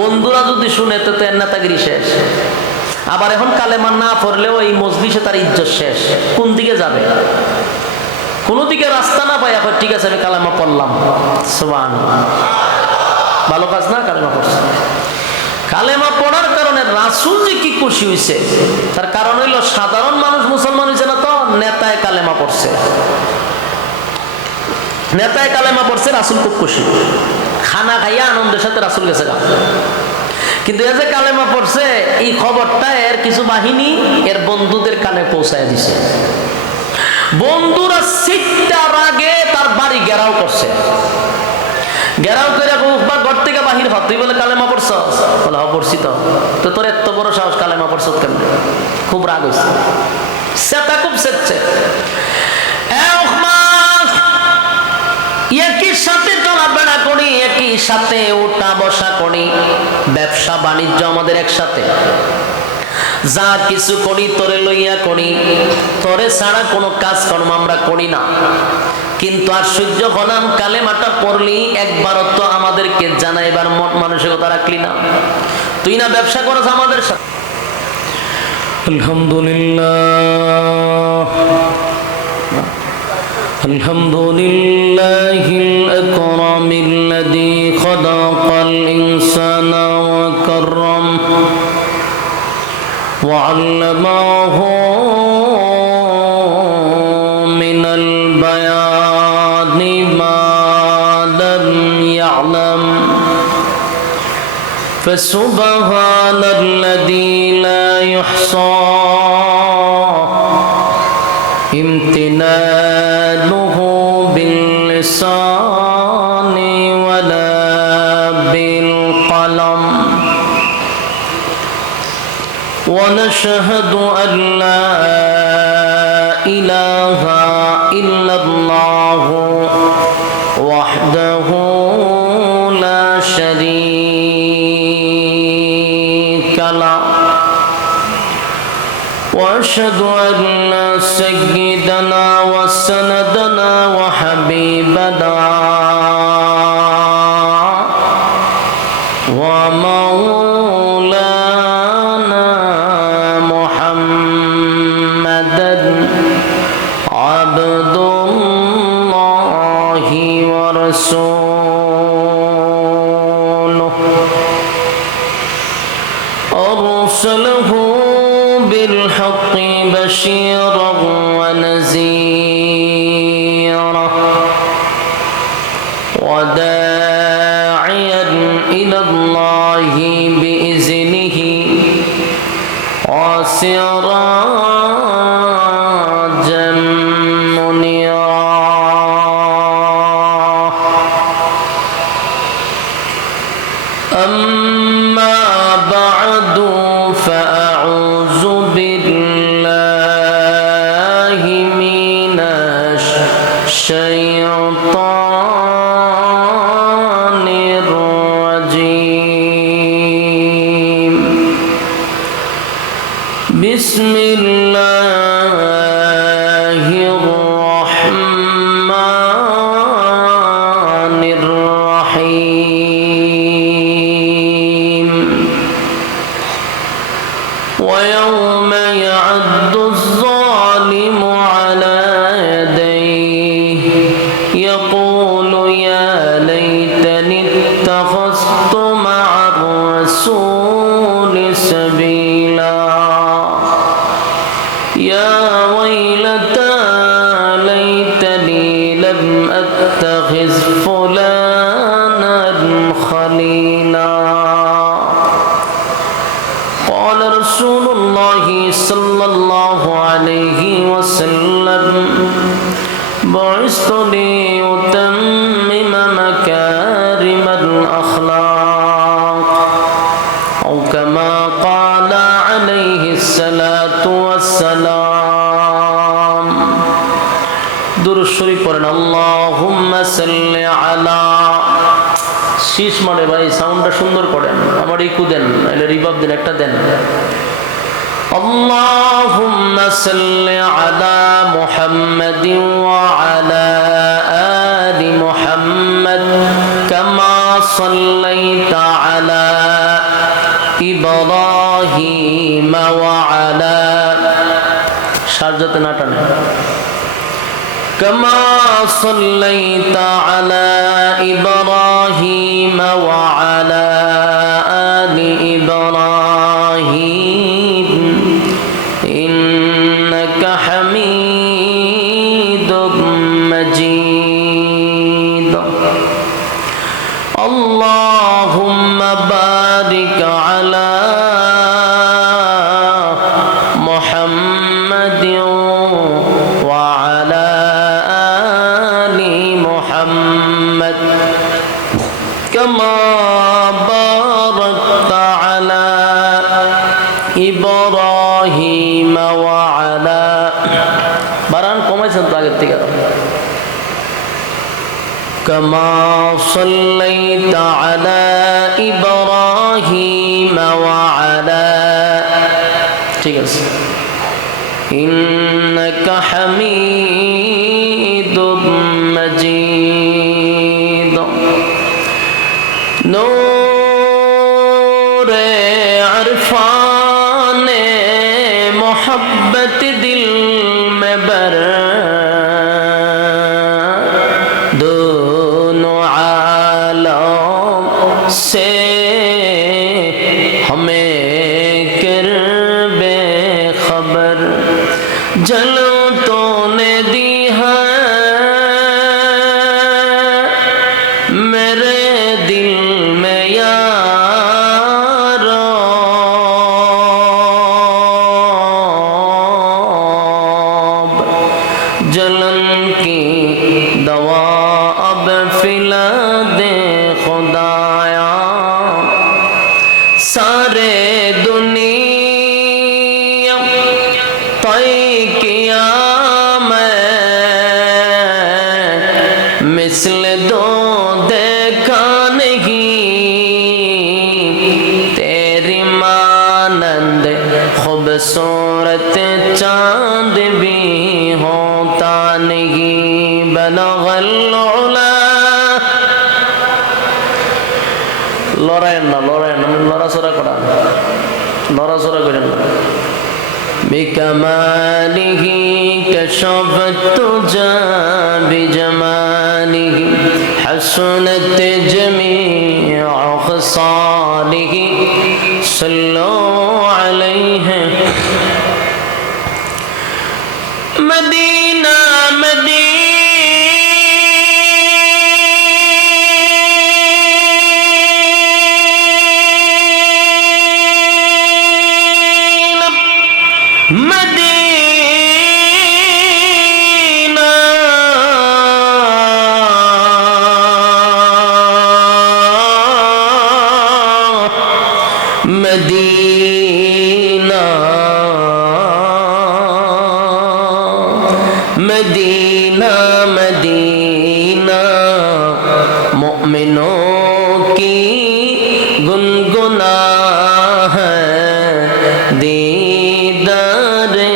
বন্ধুরা যদি শুনে তো এর নেতাগিরি শেষ। আবার এখন কালেমা না পড়লেও এই মজলিসে তার ইজ্জত শেষ। কোন দিকে যাবে? কোন দিকে রাস্তা না পাই এখন ঠিক আছে আমি কালেমা পড়লাম, সুবহানাল্লাহ, ভালো কাজ না? কালেমা পড়ছে, কালেমা পড়ার কারণে রাসূল যে কি খুশি হয়েছে তার কারণ হইল সাধারণ মানুষ মুসলমান হয়েছে না, তো নেতায় কালেমা পড়ছে, নেতায় কালেমা পড়ছে, রাসূল খুব খুশি, খানা খাইয়া আনন্দের সাথে রাসূল গেছে গা। কিন্তু এই যে কালেমা পড়ছে এই খবরটা এর কিছু বাহিনী এর বন্ধুদের কানে পৌঁছায় দিছে। বন্ধুরা সিটটার আগে তার বাড়ি ঘেরাও করছে, ঘেরাও করে উকবা ঘর থেকে বাহির হ, তুই বলে কালেমা পড়ছ? বলে হ্যাঁ পড়ছি। তো তোর এত বড় সাহস কালেমা পড়ছ কেন? খুব রাগ হয়েছে, সেটা খুব সেচ্ছে। একই সাথে চলাফেরা করি, একই সাথে উঠা বসা করি, ব্যবসা বাণিজ্য আমাদের একসাথে, যা কিছু করি তোরে লইয়া করি, তোরে ছাড়া কোনো কাজ কর্ম আমরা করি না। কিন্তু আশ্চর্য হলাম কালেমাটা পড়লি একবারও তো আমাদেরকে জানাইবার মানসিকতা রাখলি না। তুই না ব্যবসা করছ আমাদের সাথে। আলহামদুলিল্লাহ আলহামদুলিল্লাহিল আকরামিল্লাযী খালাকাল ইনসানা ওয়া কাররাম ওয়া আল্লামাহু মিনাল বায়ানি মা লাম ইয়ালাম ফাসুবহানাল্লাযী লা ইহসা ইমতিনানুহু বিল লিসানি ওয়ালা বিল কলম ওয়া নাশহাদু আল্লা ইলাহা ইল্লাল্লাহু ওয়াহদাহু লা শারীকা লাহু وأشهد أن سيدنا وسندنا وحبيبنا ومولانا محمدا عبد الله ورسوله أرسله بالحق بشيرا ونذيرا وداعيا إلى الله بإذنه وسراجا منيرا. أما بعد فأعوذ بالله من الشيطان الرجيم. بسم الله الرحمن الرحيم. ويوم يعض الظالم على يديه يقول يا ليتني اتخذت مع الرسول سبيلا يا ويلتى ليتني لم أتخذ فلانا خليلا. قال رسول الله صلى الله عليه وسلم بعثت لأتمم مكارم الأخلاق أو كما قال عليه الصلاة والسلام. দুরূদ শরীফ পড়েন আল্লাহুম্মা সাল্লি আলা। শীষ মানে ভাই সাউন্ডটা সুন্দর করেন, আমার ইকু দেন, এলে রিভাব দেন, একটা দেন। اللهم صل على محمد وعلى آل محمد كما صليت على إبراهيم وعلى شارجة ناتنا كما صليت على إبراهيم وعلى آل إبراهيم إنك حميد مجيد اللهم بارك على محمد وعلى آل محمد كما باركت على إبراهيم وعلى বারান কমাইছেন তো আগের থেকে كما صليت على إبراهيم وعلى ঠিক আছে إنك حميد مجيد نور عرفان محبت दिल में बर दोनों आलम से हमें कर बेखबर जलो तूने दी है मेरे दिल में यारो जलन की दवा अब फिला दे खुदाया सारे दुनिया तय किया मैं मिसल दो देखा नहीं तेरी मानंद खूबसूरत चांद भी होता नहीं बलगल उला লড়াই না লড়াচড়া করা লড়াচড়া করেন না بكماله كشفت بجماله حسنت جميع خصاله صلوا عليه مدينة مدينة मदीना मदीना मदीना मोमिनों की गुनगुना है दीदारे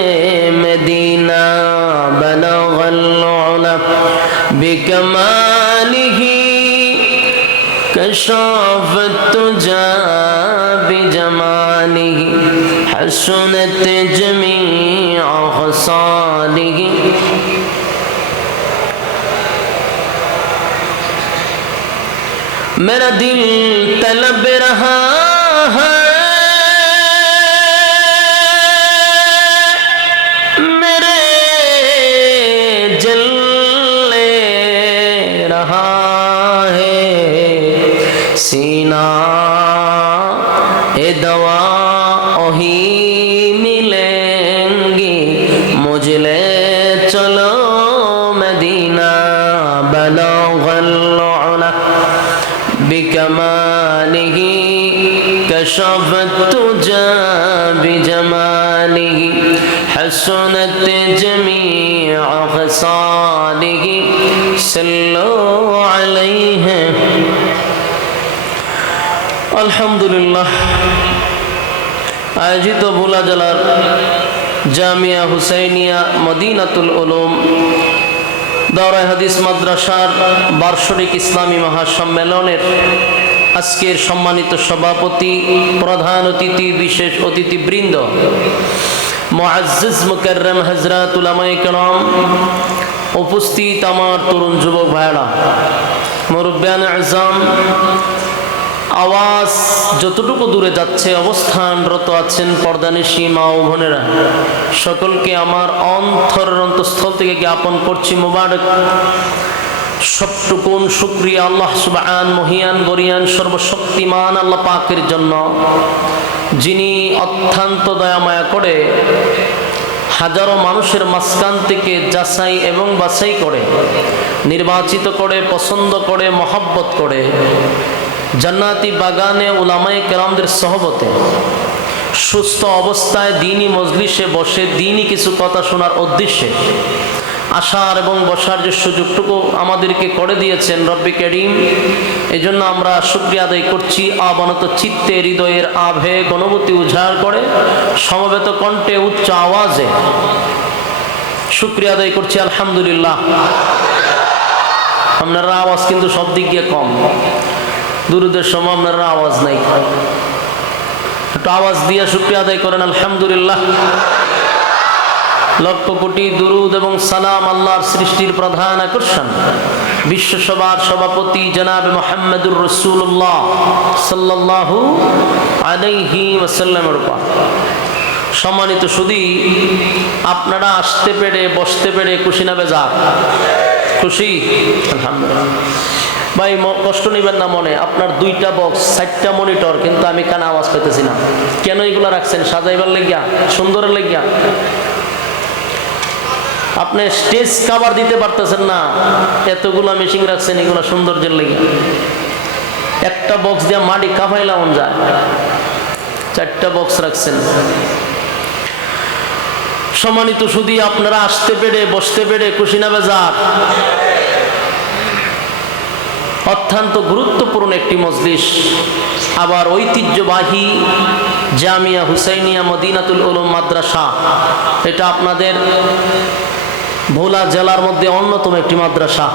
मदीना बलगल उला बिकमालिही कशफत بجماله حسنت جميع خصاله मेरा दिल तलब रहा है मेरे जलने रहा है सीना ए दवा ओही मिलेंगी मुझले चलो मदीना बलगल उला بكماله كشفت بجماله حسنت جميع خصاله صلوا عليه الحمد لله আয়োজিত ভোলা জেলার জামিয়া হুসাইনিয়া মদিনাতুল উলুম দাওরায়ে হাদিস মাদ্রাসার বার্ষিক ইসলামী মহাসম্মেলনের আজকের সম্মানিত সভাপতি, প্রধান অতিথি, বিশেষ অতিথিবৃন্দ, মুআজ্জিজ মুকাররম হযরত উলামায়ে কেরাম, উপস্থিত আমার তরুণ যুবক ভাইরা, মুরব্বিয়ান আযম, আওয়াজ যতটুকু দূরে যাচ্ছে, অবস্থানরত আছেন পর্দানিশী মা ও বোনেরা, সকলকে আমার অন্তরের অন্তঃস্থল থেকে জ্ঞাপন করছি মুবারক। সবটুকুন শুকরিয়া আল্লাহ সুবহান মহিয়ান গরিয়ান সর্বশক্তিমান আল্লাহ পাকের জন্য, যিনি অত্যন্ত দয়ামায়া করে হাজারো মানুষের মাঝখান থেকে যাচাই এবং বাছাই করে, নির্বাচিত করে, পছন্দ করে, মহব্বত করে জান্নাতি বাগানে উলামায়ে কেরামদের সহবতে সুস্থ অবস্থায় দ্বীনি মজলিসে বসে দ্বীনি কিছু কথা শোনার উদ্দেশ্যে আসার এবং বসার যে সুযোগটুকু আমাদেরকে করে দিয়েছেন রব্বে কারীম, এই জন্য আমরা শুকরিয়া আদায় করছি। আবানত চিত্তে, হৃদয়ের আবেগ অনুভূতি উজাড় করে সমবেত কণ্ঠে উচ্চ আওয়াজে শুকরিয়া আদায় করছি আলহামদুলিল্লাহ। আপনারা আওয়াজ কিন্তু সব দিক দিয়ে কম, দুরুদের সময় আপনারা আওয়াজ নাই, একটু আওয়াজ দিয়ে শুকরিয়া আদায় করেন আলহামদুলিল্লাহ। লক্ষ কোটি দুরুদ এবং সালাম আল্লাহর সৃষ্টির প্রধান আকর্ষণ বিশ্বসভার সভাপতি জনাবে মুহাম্মদুর রাসূলুল্লাহ সাল্লাল্লাহু আলাইহি ওয়াসাল্লামের উপর। সম্মানিত সুধী, আপনারা আসতে পেরে বসতে পেরে খুশি না বেজার? খুশি আলহামদুলিল্লাহ। ভাই কষ্ট নেবেন না মনে, আপনার 2টা বক্স 4টা মনিটর, কিন্তু আমি কানে আওয়াজ পেতেছি না। কেন এগুলো রাখছেন? সাজাইবার লাগিয়া, সুন্দরের লাগিয়া? আপনি স্টেজ কভার দিতে পারতেছেন না, এতগুলো মেশিন রাখছেন এগুলো সৌন্দর্যের লেগে। একটা বক্স দিয়ে মাটি কাঁপাইলাম যায়, 4টা বক্স রাখছেন। সম্মানিত সুধী, আপনারা আসতে পেরে বসতে পেরে খুশি না বেজার? অত্যন্ত গুরুত্বপূর্ণ একটি মজলিস, আবার ঐতিহ্যবাহী জামিয়া হুসাইনিয়া মদিনাতুল উলুম মাদ্রাসা। এটা আপনাদের ভোলা জেলার মধ্যে অন্যতম একটি মাদ্রাসা।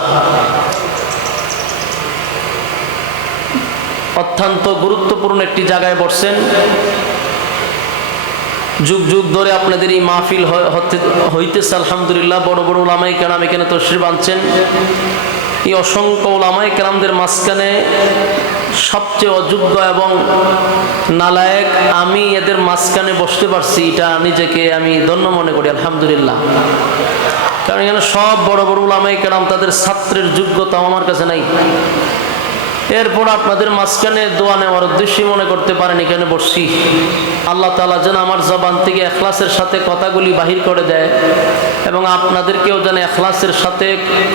অত্যন্ত গুরুত্বপূর্ণ একটি জায়গায় বসছেন। যুগ যুগ ধরে আপনাদের এই মাহফিল হইতেছে আলহামদুলিল্লাহ। বড় বড় উলামায়ে কেরাম এখানে তশরিফ আনছেন। এই অসংখ্য উলামায়ে কেরামদের মাঝখানে সবচেয়ে অযোগ্য এবং নালায়েক আমি এদের মাঝখানে বসতে পারছি, এটা নিজেকে আমি ধন্য মনে করি আলহামদুলিল্লাহ। কারণ এখানে সব বড় বড় উলামায়ে কেরাম, তাদের ছাত্রের যোগ্যতা আমার কাছে নাই। এরপর আপনাদের মাঝখানে দোয়া নেওয়ার উদ্দেশ্যে মনে করতে পারেন এখানে বসছি। আল্লাহ তাআলা যেন আমার জবান থেকে ইখলাসের সাথে কথাগুলি বাহির করে দেয় এবং আপনাদেরকেও যেন ইখলাসের সাথে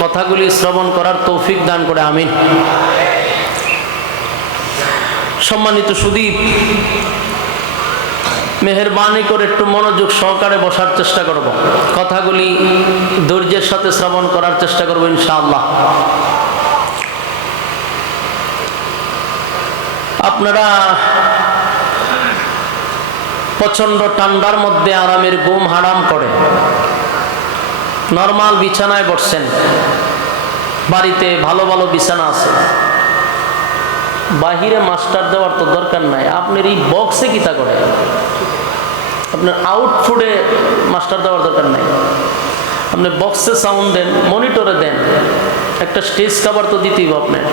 কথাগুলি শ্রবণ করার তৌফিক দান করে, আমিন। সম্মানিত সুধী, মেহেরবানি করে একটু মনোযোগ সহকারে বসার চেষ্টা করব, কথাগুলি ধৈর্যের সাথে শ্রবণ করার চেষ্টা করব ইনশাআল্লাহ। আপনারা প্রচন্ড ঠান্ডার মধ্যে আরামের ঘুম হারাম করে নরমাল বিছানায় বসছেন। বাড়িতে ভালো ভালো বিছানা আছে, বাহিরে মাস্টার দেওয়ার তো দরকার নাই। আপনার এই বক্সে কিতা করে, আপনার আউটফুটে মাস্টার দেওয়ার দরকার নাই। আপনি বক্সে সাউন্ড দেন, মনিটরে দেন, একটা স্টেজ কভার তো দিতেই হবে আপনার।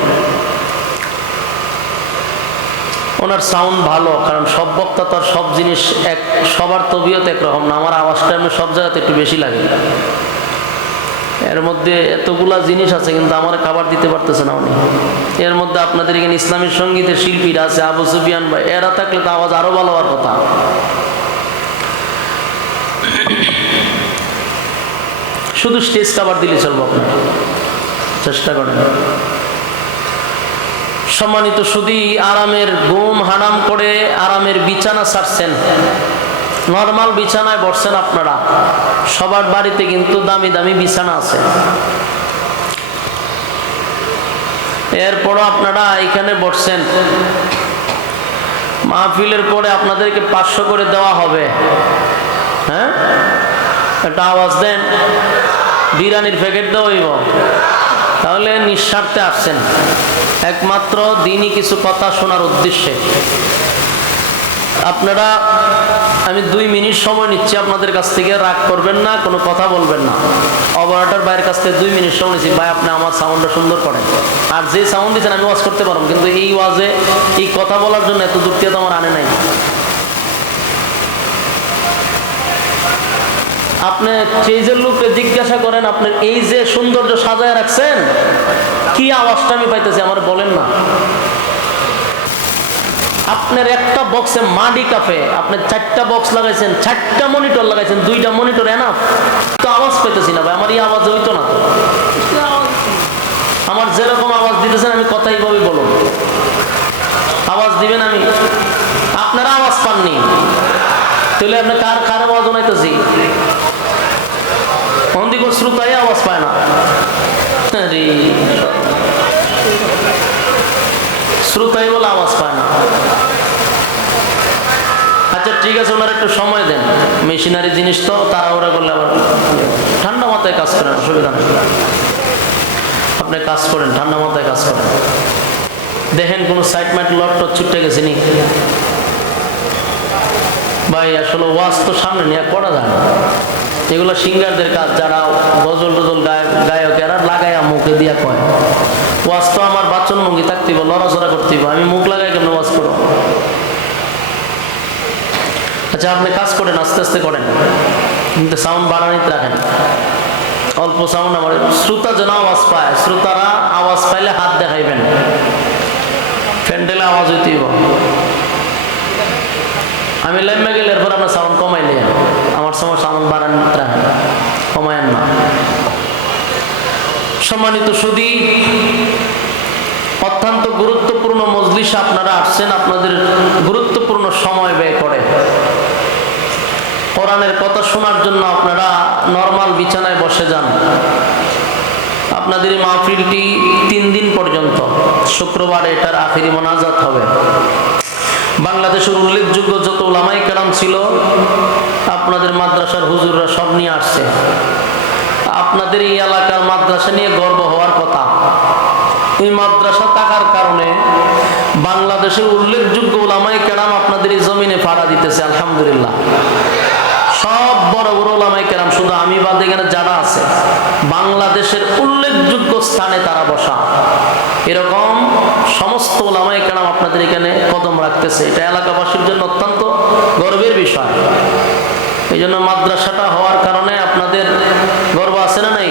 ওনার সাউন্ড ভালো, কারণ সব বক্তা তো আর সব জিনিস এক, সবার তবিয়ত একরকম না। আমার আওয়াজটা এমনি সব জায়গাতে একটু বেশি লাগে, এর মধ্যে এতগুলা জিনিস আছে কিন্তু আমার খাবার দিতে পারতেছে না উনি। এর মধ্যে আপনাদের এখানে ইসলামী সঙ্গীতের শিল্পীরা আছে, আবু সুফিয়ান ভাই, এরা থাকলে তো আওয়াজ আরো ভালো হওয়ার কথা। শুধু স্টেজ কভার দিলে চলবো, আপনার চেষ্টা করেন। সম্মানিত সুধী, আরামের ঘুম হারাম করে আরামের বিছানা ছাড়ছেন, নরমাল বিছানায় বসছেন আপনারা। সবার বাড়িতে কিন্তু দামি দামি বিছানা আছে। এরপরও আপনারা এখানে বসছেন। মাহফিলের পরে আপনাদেরকে 500 করে দেওয়া হবে। হ্যাঁ, একটা আওয়াজ দেন, বিরিয়ানির প্যাকেট দেওয়া হইব। তাহলে নিঃস্বার্থে আসছেন, একমাত্র দিনই কিছু কথা শোনার উদ্দেশ্যে। আপনারা, আমি 2 মিনিট সময় নিচ্ছি আপনাদের কাছ থেকে, রাগ করবেন না, কোনো কথা বলবেন না। অপারেটর ভাইয়ের কাছ থেকে 2 মিনিট সময় নিচ্ছি, ভাই আপনি আমার সাউন্ডটা সুন্দর করেন। আর যে সাউন্ড দিচ্ছেন আমি ওয়াজ করতে পারবো, কিন্তু এই ওয়াজে এই কথা বলার জন্য এত দূর থেকে তো আমার আনে নাই। আপনি স্টেজের লোককে জিজ্ঞাসা করেন, আপনার এই যে সৌন্দর্য সাজায় রাখছেন, কি আওয়াজটা আমি পাইতেছি আমার বলেন না। আপনার একটা বক্সে মাডি কাফে, আপনি 4টা বক্স লাগাইছেন, 4টা মনিটর লাগাইছেন, 2টা মনিটর এনাফ, তো আওয়াজ পেতেছি না ভাই। আমার এই আওয়াজ হইতো না তো। আমার যেরকম আওয়াজ দিতেছেন আমি কথা এইভাবে বলুন, আওয়াজ দিবেন। আমি আপনারা আওয়াজ পাননি, তাহলে আপনি কার আওয়াজ শোনাইতেছি? অন্দিক শ্রোতাই আওয়াজ পায় না, শ্রোতাই বলে আওয়াজ পায় না। আচ্ছা ঠিক আছে, ওনার একটু সময় দেন, মেশিনারি জিনিস তো তাড়াহুড়া করলে আবার। ঠান্ডা মাথায় কাজ করেন, অসুবিধা নেই, আপনি কাজ করেন, ঠান্ডা মাথায় কাজ করেন। দেখেন কোনো সাইড মাইট লট ছুটে গেছে নি ভাই। আসলে ওয়াজ তো সামনে নিয়ে করা যায় না, এগুলো সিঙ্গারদের কাজ, যারা গজল টজল গায়ক এরা লাগাইয়া মুখে দিয়া কয়। ওয়াজ তো আমার বাচন ভঙ্গি থাকতেইব, লড়াচড়া করতেইব, আমি মুখ লাগাই কেমন ওয়াজ করো? আচ্ছা আপনি কাজ করেন, আস্তে আস্তে করেন, কিন্তু সাউন্ড বাড়ানিতে রাখেন, অল্প সাউন্ড। আমার শ্রোতা যেন আওয়াজ পায়, শ্রোতারা আওয়াজ পাইলে হাত দেখাইবেন, প্যান্ডেলে আওয়াজ হইতেইব। আমি লেম্বে গেলে এরপর আপনার সাউন্ড কমাইলে, আমার সময় সাউন্ড বাড়ানিতে রাখেন, কমায়েন না। সম্মানিত সুধী, অত্যন্ত গুরুত্বপূর্ণ মজলিস আপনারা আসছেন, আপনাদের গুরুত্বপূর্ণ সময় ব্যয় করে কোরআনের কথা শোনার জন্য আপনারা নরমাল বিছানায় বসে যান। আপনাদের এই মাহফিলটি 3 দিন পর্যন্ত, শুক্রবারে এটার আখিরি মোনাজাত হবে। বাংলাদেশের উল্লেখযোগ্য যত উলামায়ে কেরাম ছিল, আপনাদের মাদ্রাসার হুজুররা সব নিয়ে আসছে। আপনাদের এই এলাকার মাদ্রাসা নিয়ে গর্ব হওয়ার কথা। এই মাদ্রাসা থাকার কারণে বাংলাদেশের উল্লেখযোগ্য উলামায়ে কেরাম আপনাদের এই জমিনে ফাড়া দিতেছে, আলহামদুলিল্লাহ। সব বড় বড় উলামায়ে কেরাম, শুধু আমি বাদে এখানে যারা আছে, বাংলাদেশের উল্লেখযোগ্য স্থানে তারা বসা। এরকম সমস্ত উলামায়ে কেরাম আপনাদের এখানে কদম রাখতেছে। এটা এলাকাবাসীর জন্য অত্যন্ত গর্বের বিষয়। এই জন্য মাদ্রাসাটা হওয়ার কারণে আপনাদের গর্ব আছে না নাই?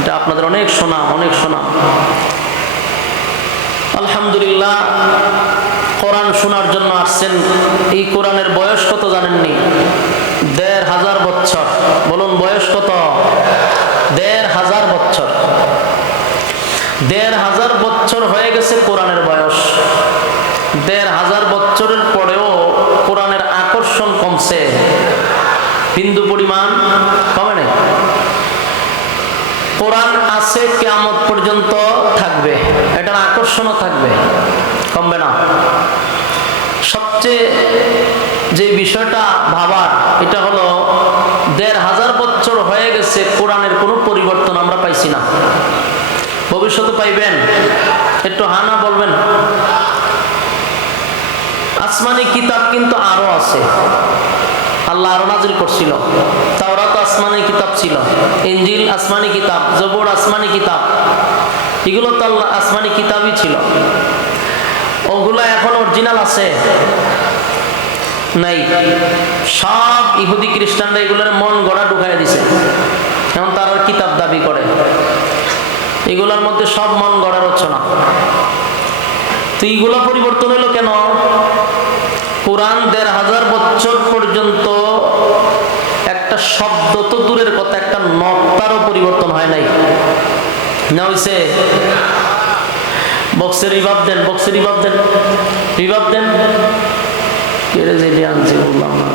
এটা আপনাদের অনেক সুনাম, অনেক সুনাম। আলহামদুলিল্লাহ, কোরআন শোনার জন্য আসছেন। এই কোরআনের বয়স কত জানেননি? 1500 বছর। বলুন বয়স কত? 1500 বছর। 1500 বছর হয়ে গেছে কোরআনের বয়স। 1500 বছরের পরেও কোরআনের আকর্ষণ কমছে বিন্দু পরিমাণ কমে নাই। কোরআন আছে, কিয়ামত পর্যন্ত থাকবে, এটার আকর্ষণও থাকবে, কমবে না। সবচেয়ে যে বিষয়টা ভাবার, এটা হলো 1500 বছর হয়ে গেছে, কোরআনের কোনো পরিবর্তন আমরা পাইছি না। ভবিষ্যতে পাইবেন? একটু হানা বলবেন। আসমানি কিতাব কিন্তু আরো আছে, আল্লাহ আরো নাজিল করছিল। তাওরাত আসমানি কিতাব ছিল, ইনজিল আসমানি কিতাব, জবুর আসমানি কিতাব, এগুলো তো আল্লাহ আসমানি কিতাবই ছিল। ওগুলো এখন অরিজিনাল আছে নাই? সব ইহুদি খ্রিস্টানরা এগুলোর মন গড়া ঢুকাই দিছে, এখন তারা কিতাব দাবি করে। এগুলোর মধ্যে সব মন গড়া রচনা। তো এইগুলো পরিবর্তন হলো কেন? কোরআন 1500 বছর পর্যন্ত একটা শব্দ তো দূরের কথা, একটা নক্তারও পরিবর্তন হয় নাই। না হইছে? বক্সের রিভাব দেন, বক্সের রিভাব দেন, রিভাব দেন। কেড়ে যেটি আনছি বললাম না।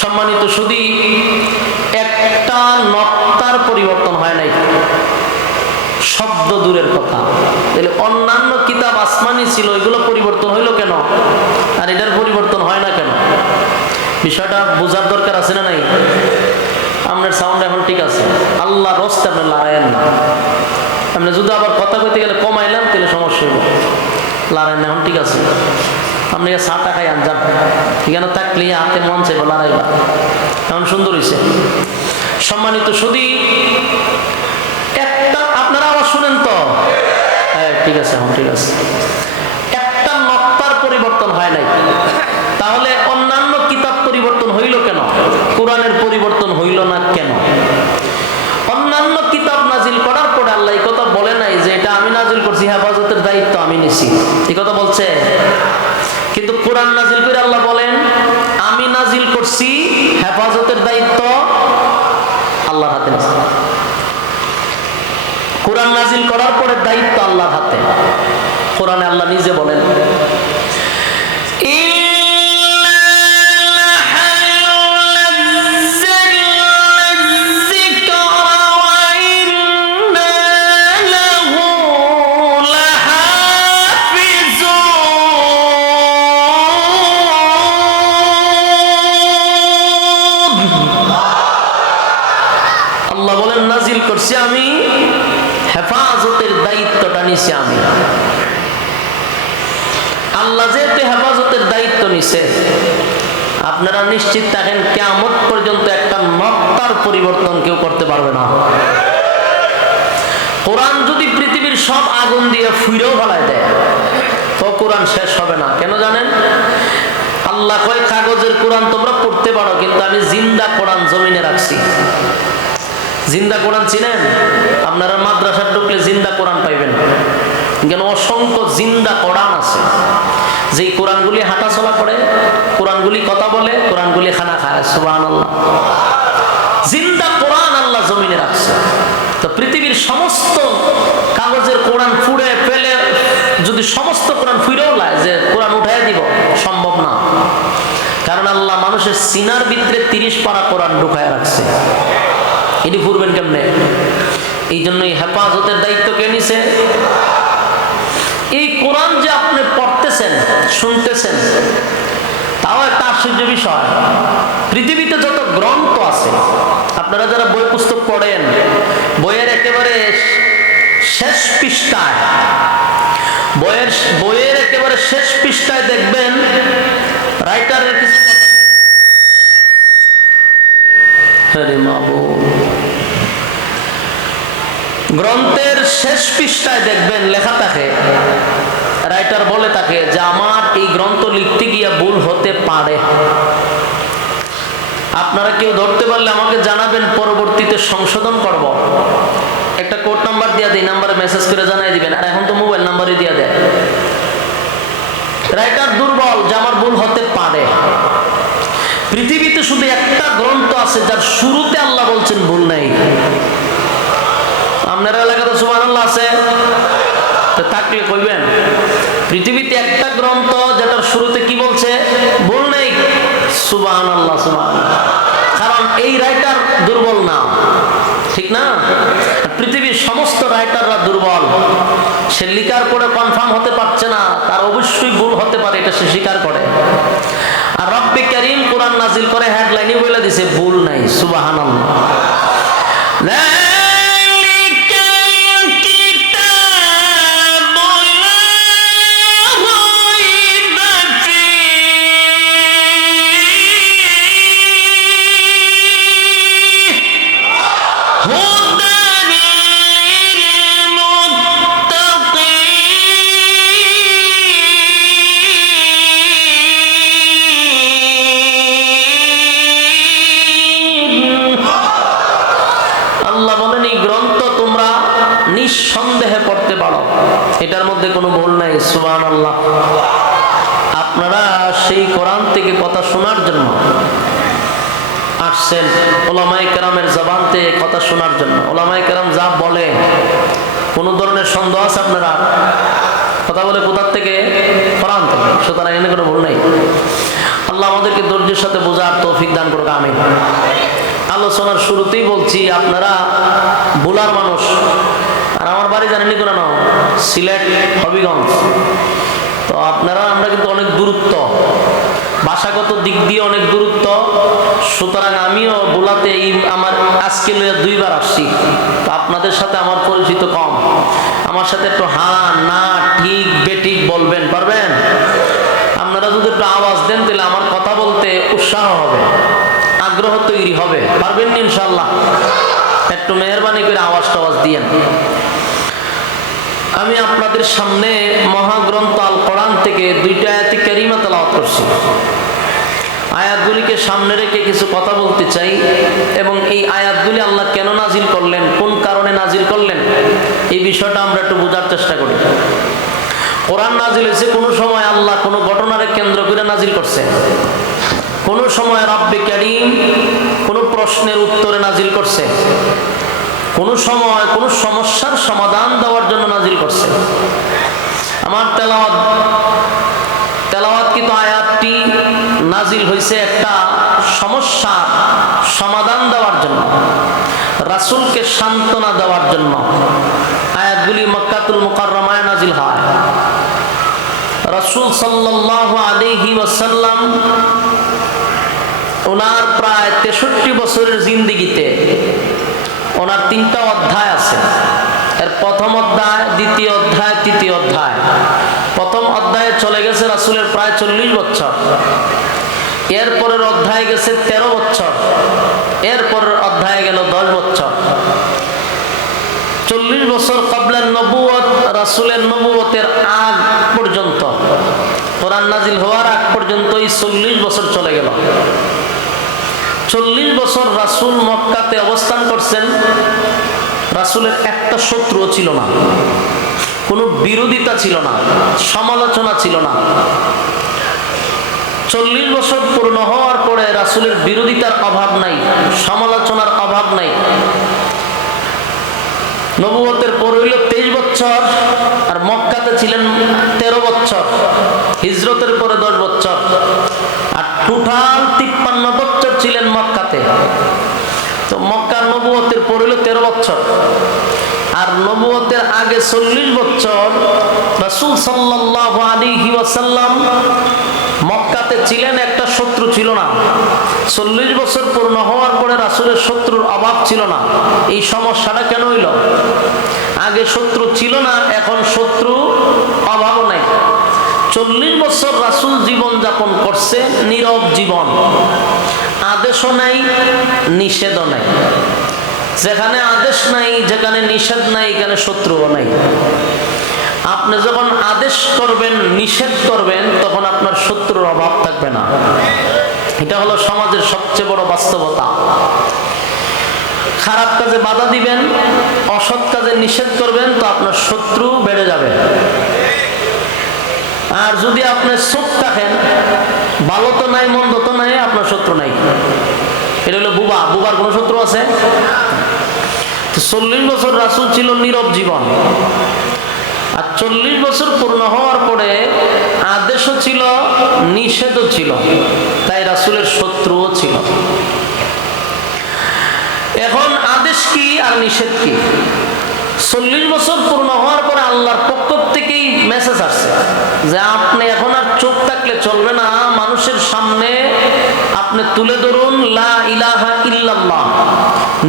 সম্মানিত সুধী, একটা নক্তার পরিবর্তন হয় নাই, শব্দ দূরের কথা। তাহলে অন্যান্য কিতাব আসমানি ছিল, এগুলো পরিবর্তন হইল কেন, আর এটার পরিবর্তন হয় না কেন? বিষয়টা বোঝার দরকার আছে না নাই? আপনার সাউন্ড এখন ঠিক আছে, আল্লাহ রস্তে আপনি লড়াইয়েন না। আপনি যদি আবার কথা কইতে গেলে কমাইলাম তাহলে সমস্যা হইব। লড়াই না, এখন ঠিক আছে। আপনি চা টাকায় আনজান এখানে থাকলে হাতে মন চাইব লড়াইবা, এখন সুন্দর হয়েছে। সম্মানিত শুধু একটা আপনারা আবার শুনেন তো, হ্যাঁ ঠিক আছে, এখন ঠিক আছে। একটা নক্তার পরিবর্তন হয় নাই, তাহলে অন্যান্য কিতাব পরিবর্তন হইল কেন? কোরআনের পরিবর্তন হইল না কেন? অন্যান্য কিতাব নাজিল করার পরে আল্লাহ এই কথা বলে নাই যে এটা আমি নাজিল করছি, হেফাজতের দায়িত্ব আমি নিছি, এই কথা বলছে। কিন্তু কোরআন নাজিল করে আল্লাহ বলেন আমি নাজিল করছি, হেফাজতের দায়িত্ব আল্লাহর হাতে নিছি। কোরআন নাজিল করার পরে দায়িত্ব আল্লাহর হাতে। কোরআনে আল্লাহ নিজে বলেন আমি, হেফাজতের দায়িত্বটা নিছি আমি। আল্লাহ যেহেতু হেফাজতের দায়িত্ব নিছে, আপনারা নিশ্চিত থাকেন কিয়ামত পর্যন্ত একটা নক্তার পরিবর্তন কেউ করতে পারবে না। কোরআন যদি পৃথিবীর সব আগুন দিয়ে ফুইরেও ফেলায় দেয় তো কোরআন শেষ হবে না। কেন জানেন? আল্লাহ কয় কাগজের কোরআন তোমরা পড়তে পারো, কিন্তু আমি জিন্দা কোরআন জমিনে রাখছি। জিন্দা কোরআন চিনেন? আপনারা মাদ্রাসা ঢুকলে জিন্দা কোরআন পাইবেন, কেন অসংখ্য জিন্দা কোরআন আছে। যেই কোরআনগুলি হাঁটা চলা করে, কোরআনগুলি কথা বলে, কোরআনগুলি খানা খায়। সুবহানাল্লাহ। জিন্দা কোরআন আল্লাহ জমিনে রাখছে। তো পৃথিবীর সমস্ত কাগজের কোরআন ফুড়ে ফেলে যদি সমস্ত কোরআন ফুইরেও লায় যে কোরআন উঠাই দিব, সম্ভব না। কারণ আল্লাহ মানুষের সিনার ভিতরে 30 পারা কোরআন ঢুকায় রাখছে। এটি ফুরবেন কেমনে? এই জন্যই হেফাজতের দায়িত্ব কে নিছে? এই কোরআন যে আপনি পড়তেছেন, শুনতেছেন, তাও একটা আশ্চর্য বিষয়। পৃথিবীতে যত গ্রন্থ আছে, আপনারা যারা বই পুস্তক পড়েন, বইয়ের একেবারে শেষ পৃষ্ঠায়, বইয়ের একেবারে শেষ পৃষ্ঠায় দেখবেন রাইটারের কিছু গ্রন্থের শেষ পৃষ্ঠায় দেখবেন লেখা থাকে, রাইটার বলে থাকে যে আমার এই গ্রন্থ লিখতে গিয়ে ভুল হতে পারে, আপনারা কেউ ধরতে পারলে আমাকে জানাবেন, পরবর্তীতে সংশোধন করব। একটা কোড নাম্বার দিয়ে দেয়, নাম্বারে মেসেজ করে জানাই দিবেন। আর এখন তো মোবাইল নাম্বারই দিয়ে দেয়। রাইটার দুর্বল যে আমার ভুল হতে পারে। পৃথিবীতে শুধু একটা গ্রন্থ আছে যার শুরুতে আল্লাহ বলছেন ভুল নাই। আপনার এলাকাতে সুবহানাল্লাহ আছে, তো থাকলে কইবেন। পৃথিবীতে একটা গ্রন্থ যেটার শুরুতে কি বলছে? ভুল নেই। সুবহানাল্লাহ, সুবহানাল্লাহ। কারণ এই রাইটার দুর্বল না, ঠিক না? পৃথিবীর সমস্ত রাইটাররা দুর্বল। সে লিখার পরে কনফার্ম হতে পারছে না, তার অবশ্যই ভুল হতে পারে, এটা সে স্বীকার করে। আর রব্বে কারীম কোরআন নাজিল করে হেডলাইনে বলে দিছে ভুল নাই। সুবহানাল্লাহ। নিঃসন্দেহে পড়তে পারো, এটার মধ্যে কোনো ভুল নাই। সুবহানাল্লাহ। আপনারা সেই কোরআন থেকে কথা শোনার জন্য আসছেন, ওলামায়ে কেরামের জবান থেকে কথা শোনার জন্য। ওলামায়ে কেরাম যা বলে কোন ধরনের সন্দেহ আছে? আপনারা কথা বলে কোথার থেকে? কোরআন থেকে। সুতরাং এখানে কোনো ভুল নাই। আল্লাহ আমাদেরকে ধৈর্যের সাথে বোঝার তৌফিক দান করুক। আমিন। আলোচনার শুরুতেই বলছি, আপনারা বোলার মানুষ, আর আমার বাড়ি জানেনি কোনো না, সিলেট হবিগঞ্জ। তো আপনারা আমরা কিন্তু অনেক দূরত্ব, ভাষাগত দিক দিয়ে অনেক দূরত্ব, সুতরাং আমিও বোলাতে এই আমার আজকে লইয়া 2 বার আসছি। তো আপনাদের সাথে আমার পরিচিত কম, আমার সাথে একটু হ্যাঁ না ঠিক বেঠিক বলবেন, পারবেন? আপনারা যদি একটু আওয়াজ দেন তাহলে আমার কথা বলতে উৎসাহ হবে, আগ্রহ তৈরি হবে। পারবেন ইনশাআল্লাহ? একটু মেহরবানি করে আওয়াজ টাওয়াজ দিয়েন। আমি আপনাদের সামনে মহাগ্রন্থ আল কোরআন থেকে 2টা আয়াত কারিমা তেলাওয়াত করছি। আয়াতগুলিকে সামনে রেখে কিছু কথা বলতে চাই, এবং এই আয়াতগুলি আল্লাহ কেন নাজিল করলেন, কোন কারণে নাজিল করলেন, এই বিষয়টা আমরা একটু বোঝার চেষ্টা করি। কোরআন নাজিল হয়েছে কোনো সময় আল্লাহ কোনো ঘটনারে কেন্দ্র করে নাজিল করছে, কোনো সময় রব্বে কারীম কোনো প্রশ্নের উত্তরে নাজিল করছে, কোনো সময় কোনো সমস্যার সমাধান দেওয়ার জন্য নাজিল করছে। আমার তেলাওয়াতকৃত আয়াতটি নাজিল হয়েছে একটা সমস্যার সমাধান দেওয়ার জন্য, রাসূলকে সান্ত্বনা দেওয়ার জন্য। আয়াতগুলি মক্কাতুল মুকাররমায় নাজিল হয়। রাসূল সাল্লাল্লাহু আলাইহি ওয়াসাল্লাম ওনার প্রায় 63 বছরের জিন্দেগিতে ওনার 3টা অধ্যায় আছে। এর প্রথম অধ্যায়, দ্বিতীয় অধ্যায়, তৃতীয় অধ্যায়। প্রথম অধ্যায়ে চলে গেছে রাসূলের প্রায় 40 বছর, এরপরের অধ্যায়ে গেছে 13 বছর, এরপরের অধ্যায়ে গেল 10 বছর। 40 বছর ক্বাবলান নবুয়ত, রাসূলের নবুয়তের আগ পর্যন্ত, কোরআন নাজিল হওয়ার আগ পর্যন্তই 40 বছর চলে গেল। 40 বছর রাসূল মক্কাতে অবস্থান করছেন। রাসূলের একটা শত্রুও ছিল না, কোনো বিরোধিতা ছিল না, সমালোচনা ছিল না। 40 বছর পূর্ণ হওয়ার পরে রাসূলের বিরোধিতার অভাব নাই, সমালোচনার অভাব নাই। নবুয়তের পর হইল 23 বছর, আর মক্কাতে ছিলেন 13 বছর, হিজরতের পরে 10 বছর, আর টোটাল 53 বছর ছিলেন মক্কাতে। তো মক্কার নবুয়তের পর হইল 13 বছর, আর নবুয়তের আগে 40 বছর রাসূল সাল্লাল্লাহু আলাইহি ওয়াসাল্লাম মক্কাতে ছিলেন, একটা শত্রু ছিল না। 40 বছর পূর্ণ হওয়ার পরে রাসূলের শত্রুর অভাব ছিল না। এই সমস্যাটা কেন হইল? আগে শত্রু ছিল না, এখন শত্রু অভাবও নাই। 40 বছর রাসূল জীবন যাপন করছে, নীরব জীবন, আদেশও নাই, নিষেধও নাই। যেখানে আদেশ নাই, যেখানে নিষেধ নাই, এখানে শত্রুও নাই। আপনি যখন আদেশ করবেন, নিষেধ করবেন, তখন আপনার শত্রুর অভাব থাকবে না। এটা হলো সমাজের সবচেয়ে বড় বাস্তবতা। খারাপ কাজে বাধা দিবেন, অসৎ কাজে নিষেধ করবেন, তো আপনার শত্রু বেড়ে যাবে। আর যদি আপনি চুপ থাকেন, ভালো তো নাই মন্দ তো নাই, আপনার শত্রু নাই। এটা হলো বুবা। বুবার কোনো শত্রু আছে? 40 বছর রাসূল ছিল নীরব জীবন, আর 40 বছর পূর্ণ হওয়ার পরে আদেশও ছিল, নিষেধও ছিল, তাই রাসূলের শত্রুও ছিল। এখন আদেশ কি আর নিষেধ কি? 40 বছর পূর্ণ হওয়ার পরে আল্লাহর পক্ষ থেকেই মেসেজ আসছে যে আপনি এখন আর চুপ থাকলে চলবে না, মানুষের সামনে আপনি তুলে ধরুন লা ইলাহা ইল্লাল্লাহ,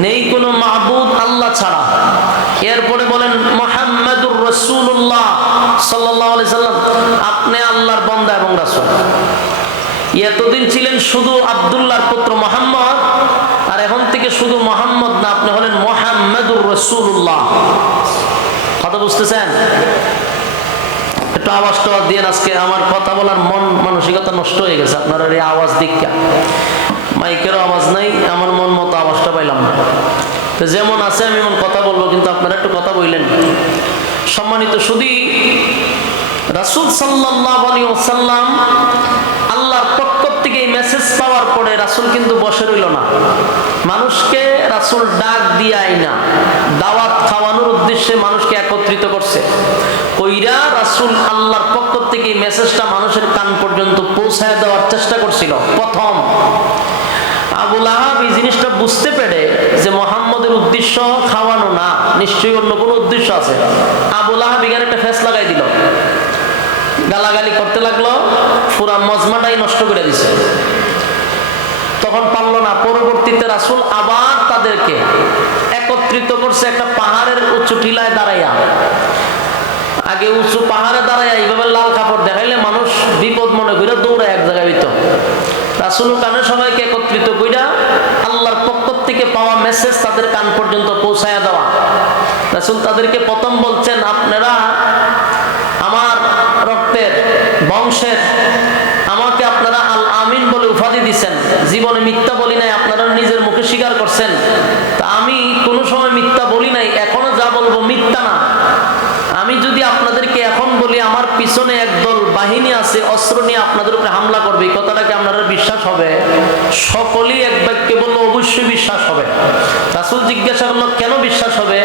নেই কোনো মাবুদ আল্লাহ ছাড়া। এরপরে বলেন মুহাম্মাদুর রাসূলুল্লাহ সাল্লাল্লাহু আলাইহি সাল্লাম, আপনি আল্লাহর বান্দা এবং রাসূল। এতদিন ছিলেন শুধু আব্দুল্লাহর পুত্র মুহাম্মদ, আর এখন থেকে শুধু মুহাম্মদ না, আপনি হলেন মুহাম্মাদুর রাসূলুল্লাহ। কথা বুঝতেছেন? একটু আওয়াজ টাওয়াজ দিয়ে, আজকে আমার কথা বলার মন মানসিকতা নষ্ট হয়ে গেছে আপনার এই আওয়াজ দিকটা। মাইকেরও আওয়াজ নাই, আমার মন মতো আওয়াজটা পাইলাম না। তো যেমন আছে আমি এমন কথা বলবো, কিন্তু আপনারা একটু কথা বললেন। সম্মানিত শুধু রাসূল সাল্লাল্লাহু আলাইহি ওয়াসাল্লাম আল্লাহর পক্ষ থেকে এই মেসেজ পাওয়ার পরে রাসূল কিন্তু বসে রইল না। মানুষকে রাসূল ডাক দিয়াই না, দাওয়াত খাওয়ানোর উদ্দেশ্যে মানুষকে একত্রিত করছে। কইরা রাসূল আল্লাহর পক্ষ থেকে এই মেসেজটা মানুষের কান পর্যন্ত পৌঁছায় দেওয়ার চেষ্টা করছিল। প্রথম আবু লাহাব এই জিনিসটা বুঝতে পেরে যে মুহাম্মদের উদ্দেশ্য খাওয়ানো না, নিশ্চয়ই অন্য কোনো উদ্দেশ্য আছে, আবু লাহাব এখানে একটা ফেস লাগাই দিল, গালাগালি করতে লাগলো, পুরা মজমাটাই নষ্ট করে দিছে। তখন পারল না, পরবর্তীতে রাসূল আবার তাদেরকে একত্রিত করছে একটা পাহাড়ের উঁচু টিলায় দাঁড়াইয়া। আগে উঁচু পাহাড়ে দাঁড়াইয়া এইভাবে লাল কাপড় দেখাইলে মানুষ বিপদ মনে করে দৌড়ায় এক জায়গায় হইতো। রাসূল কানে সবাইকে একত্রিত কইরা আল্লাহর পক্ষ থেকে পাওয়া মেসেজ তাদের কান পর্যন্ত পৌঁছায়া দেওয়া। রাসূল তাদেরকে প্রথম বলছেন, আপনারা আমার রক্তের বংশের, আমাকে আপনারা আল আমিন বলে উপাধি দিচ্ছেন, জীবনে মিথ্যা বলি নাই, আপনারা নিজের মুখে স্বীকার করছেন। তা আমি কোনো সময় মিথ্যা বলি নাই, এখনো যা বলবো মিথ্যা না। আমি যদি আপনাদেরকে এখন বলি আমার পিছনে একদল বাহিনী আছে, অস্ত্র নিয়ে আপনাদের উপরে হামলা করবে, এই কথাটা কি আপনারা বিশ্বাস হবে? সকলেই এক বাক্যে বললো অবশ্যই বিশ্বাস হবে। রাসূল জিজ্ঞাসা করলো, কেন বিশ্বাস হবে?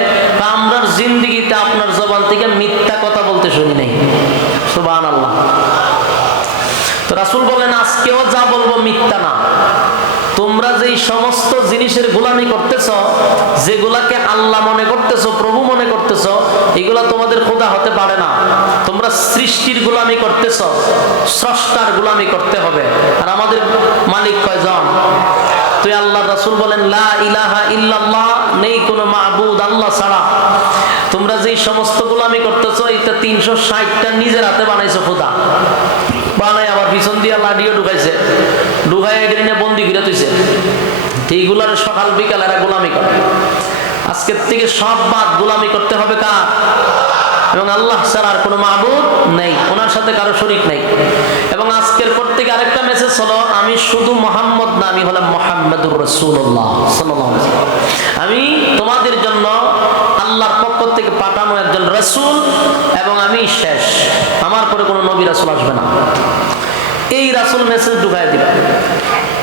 আমরা জিন্দেগিতে আপনার জবান থেকে মিথ্যা কথা বলতে শুনি নাই। সুবহানাল্লাহ। তো রাসূল বলেন, আজকেও যা বলবো মিথ্যা না। তোমরা যেই সমস্ত জিনিসের গোলামি করতেছ, যেগুলাকে আল্লাহ মনে করতেছ, প্রভু মনে করতেছ, এগুলা তোমাদের খোদা হতে পারে না। তোমরা সৃষ্টির গোলামি করতেছ, স্রষ্টার গোলামি করতে হবে। আর আমাদের মালিক কয়জন? তুই আল্লাহ। রাসূল বলেন, লা ইলাহা ইল্লাল্লাহ, নেই কোনো মাবুদ আল্লাহ ছাড়া। তোমরা যেই সমস্ত গোলামি করতেছ, এটা 360টা নিজের হাতে বানাইছো খোদা। বানাই আবার পিছন দিয়ে লাডিও ঢুকাইছে, ঢুকাই এগুলি নিয়ে বন্দি ঘিরে তুইছে। এইগুলার সকাল বিকাল এরা গোলামি করে। আজকের থেকে সব বাদ, গোলামি করতে হবে কার? এবং আল্লাহ ছাড়া আর কোনো মাবুদ নেই, ওনার সাথে কারো শরীক নেই। এবং আজকের পর থেকে আরেকটা মেসেজ হলো, আমি শুধু মুহাম্মদ না, আমি হলাম মুহাম্মাদুর রাসূলুল্লাহ সাল্লাল্লাহু আলাইহি ওয়াসাল্লাম। আমি তোমাদের জন্য আল্লাহর পক্ষ থেকে পাঠানো একজন রাসূল, এবং আমি শেষ, আমার পরে কোনো নবী রাসূল আসবে না। এই রাসূল মেসেজ ঢুকাই দিবে।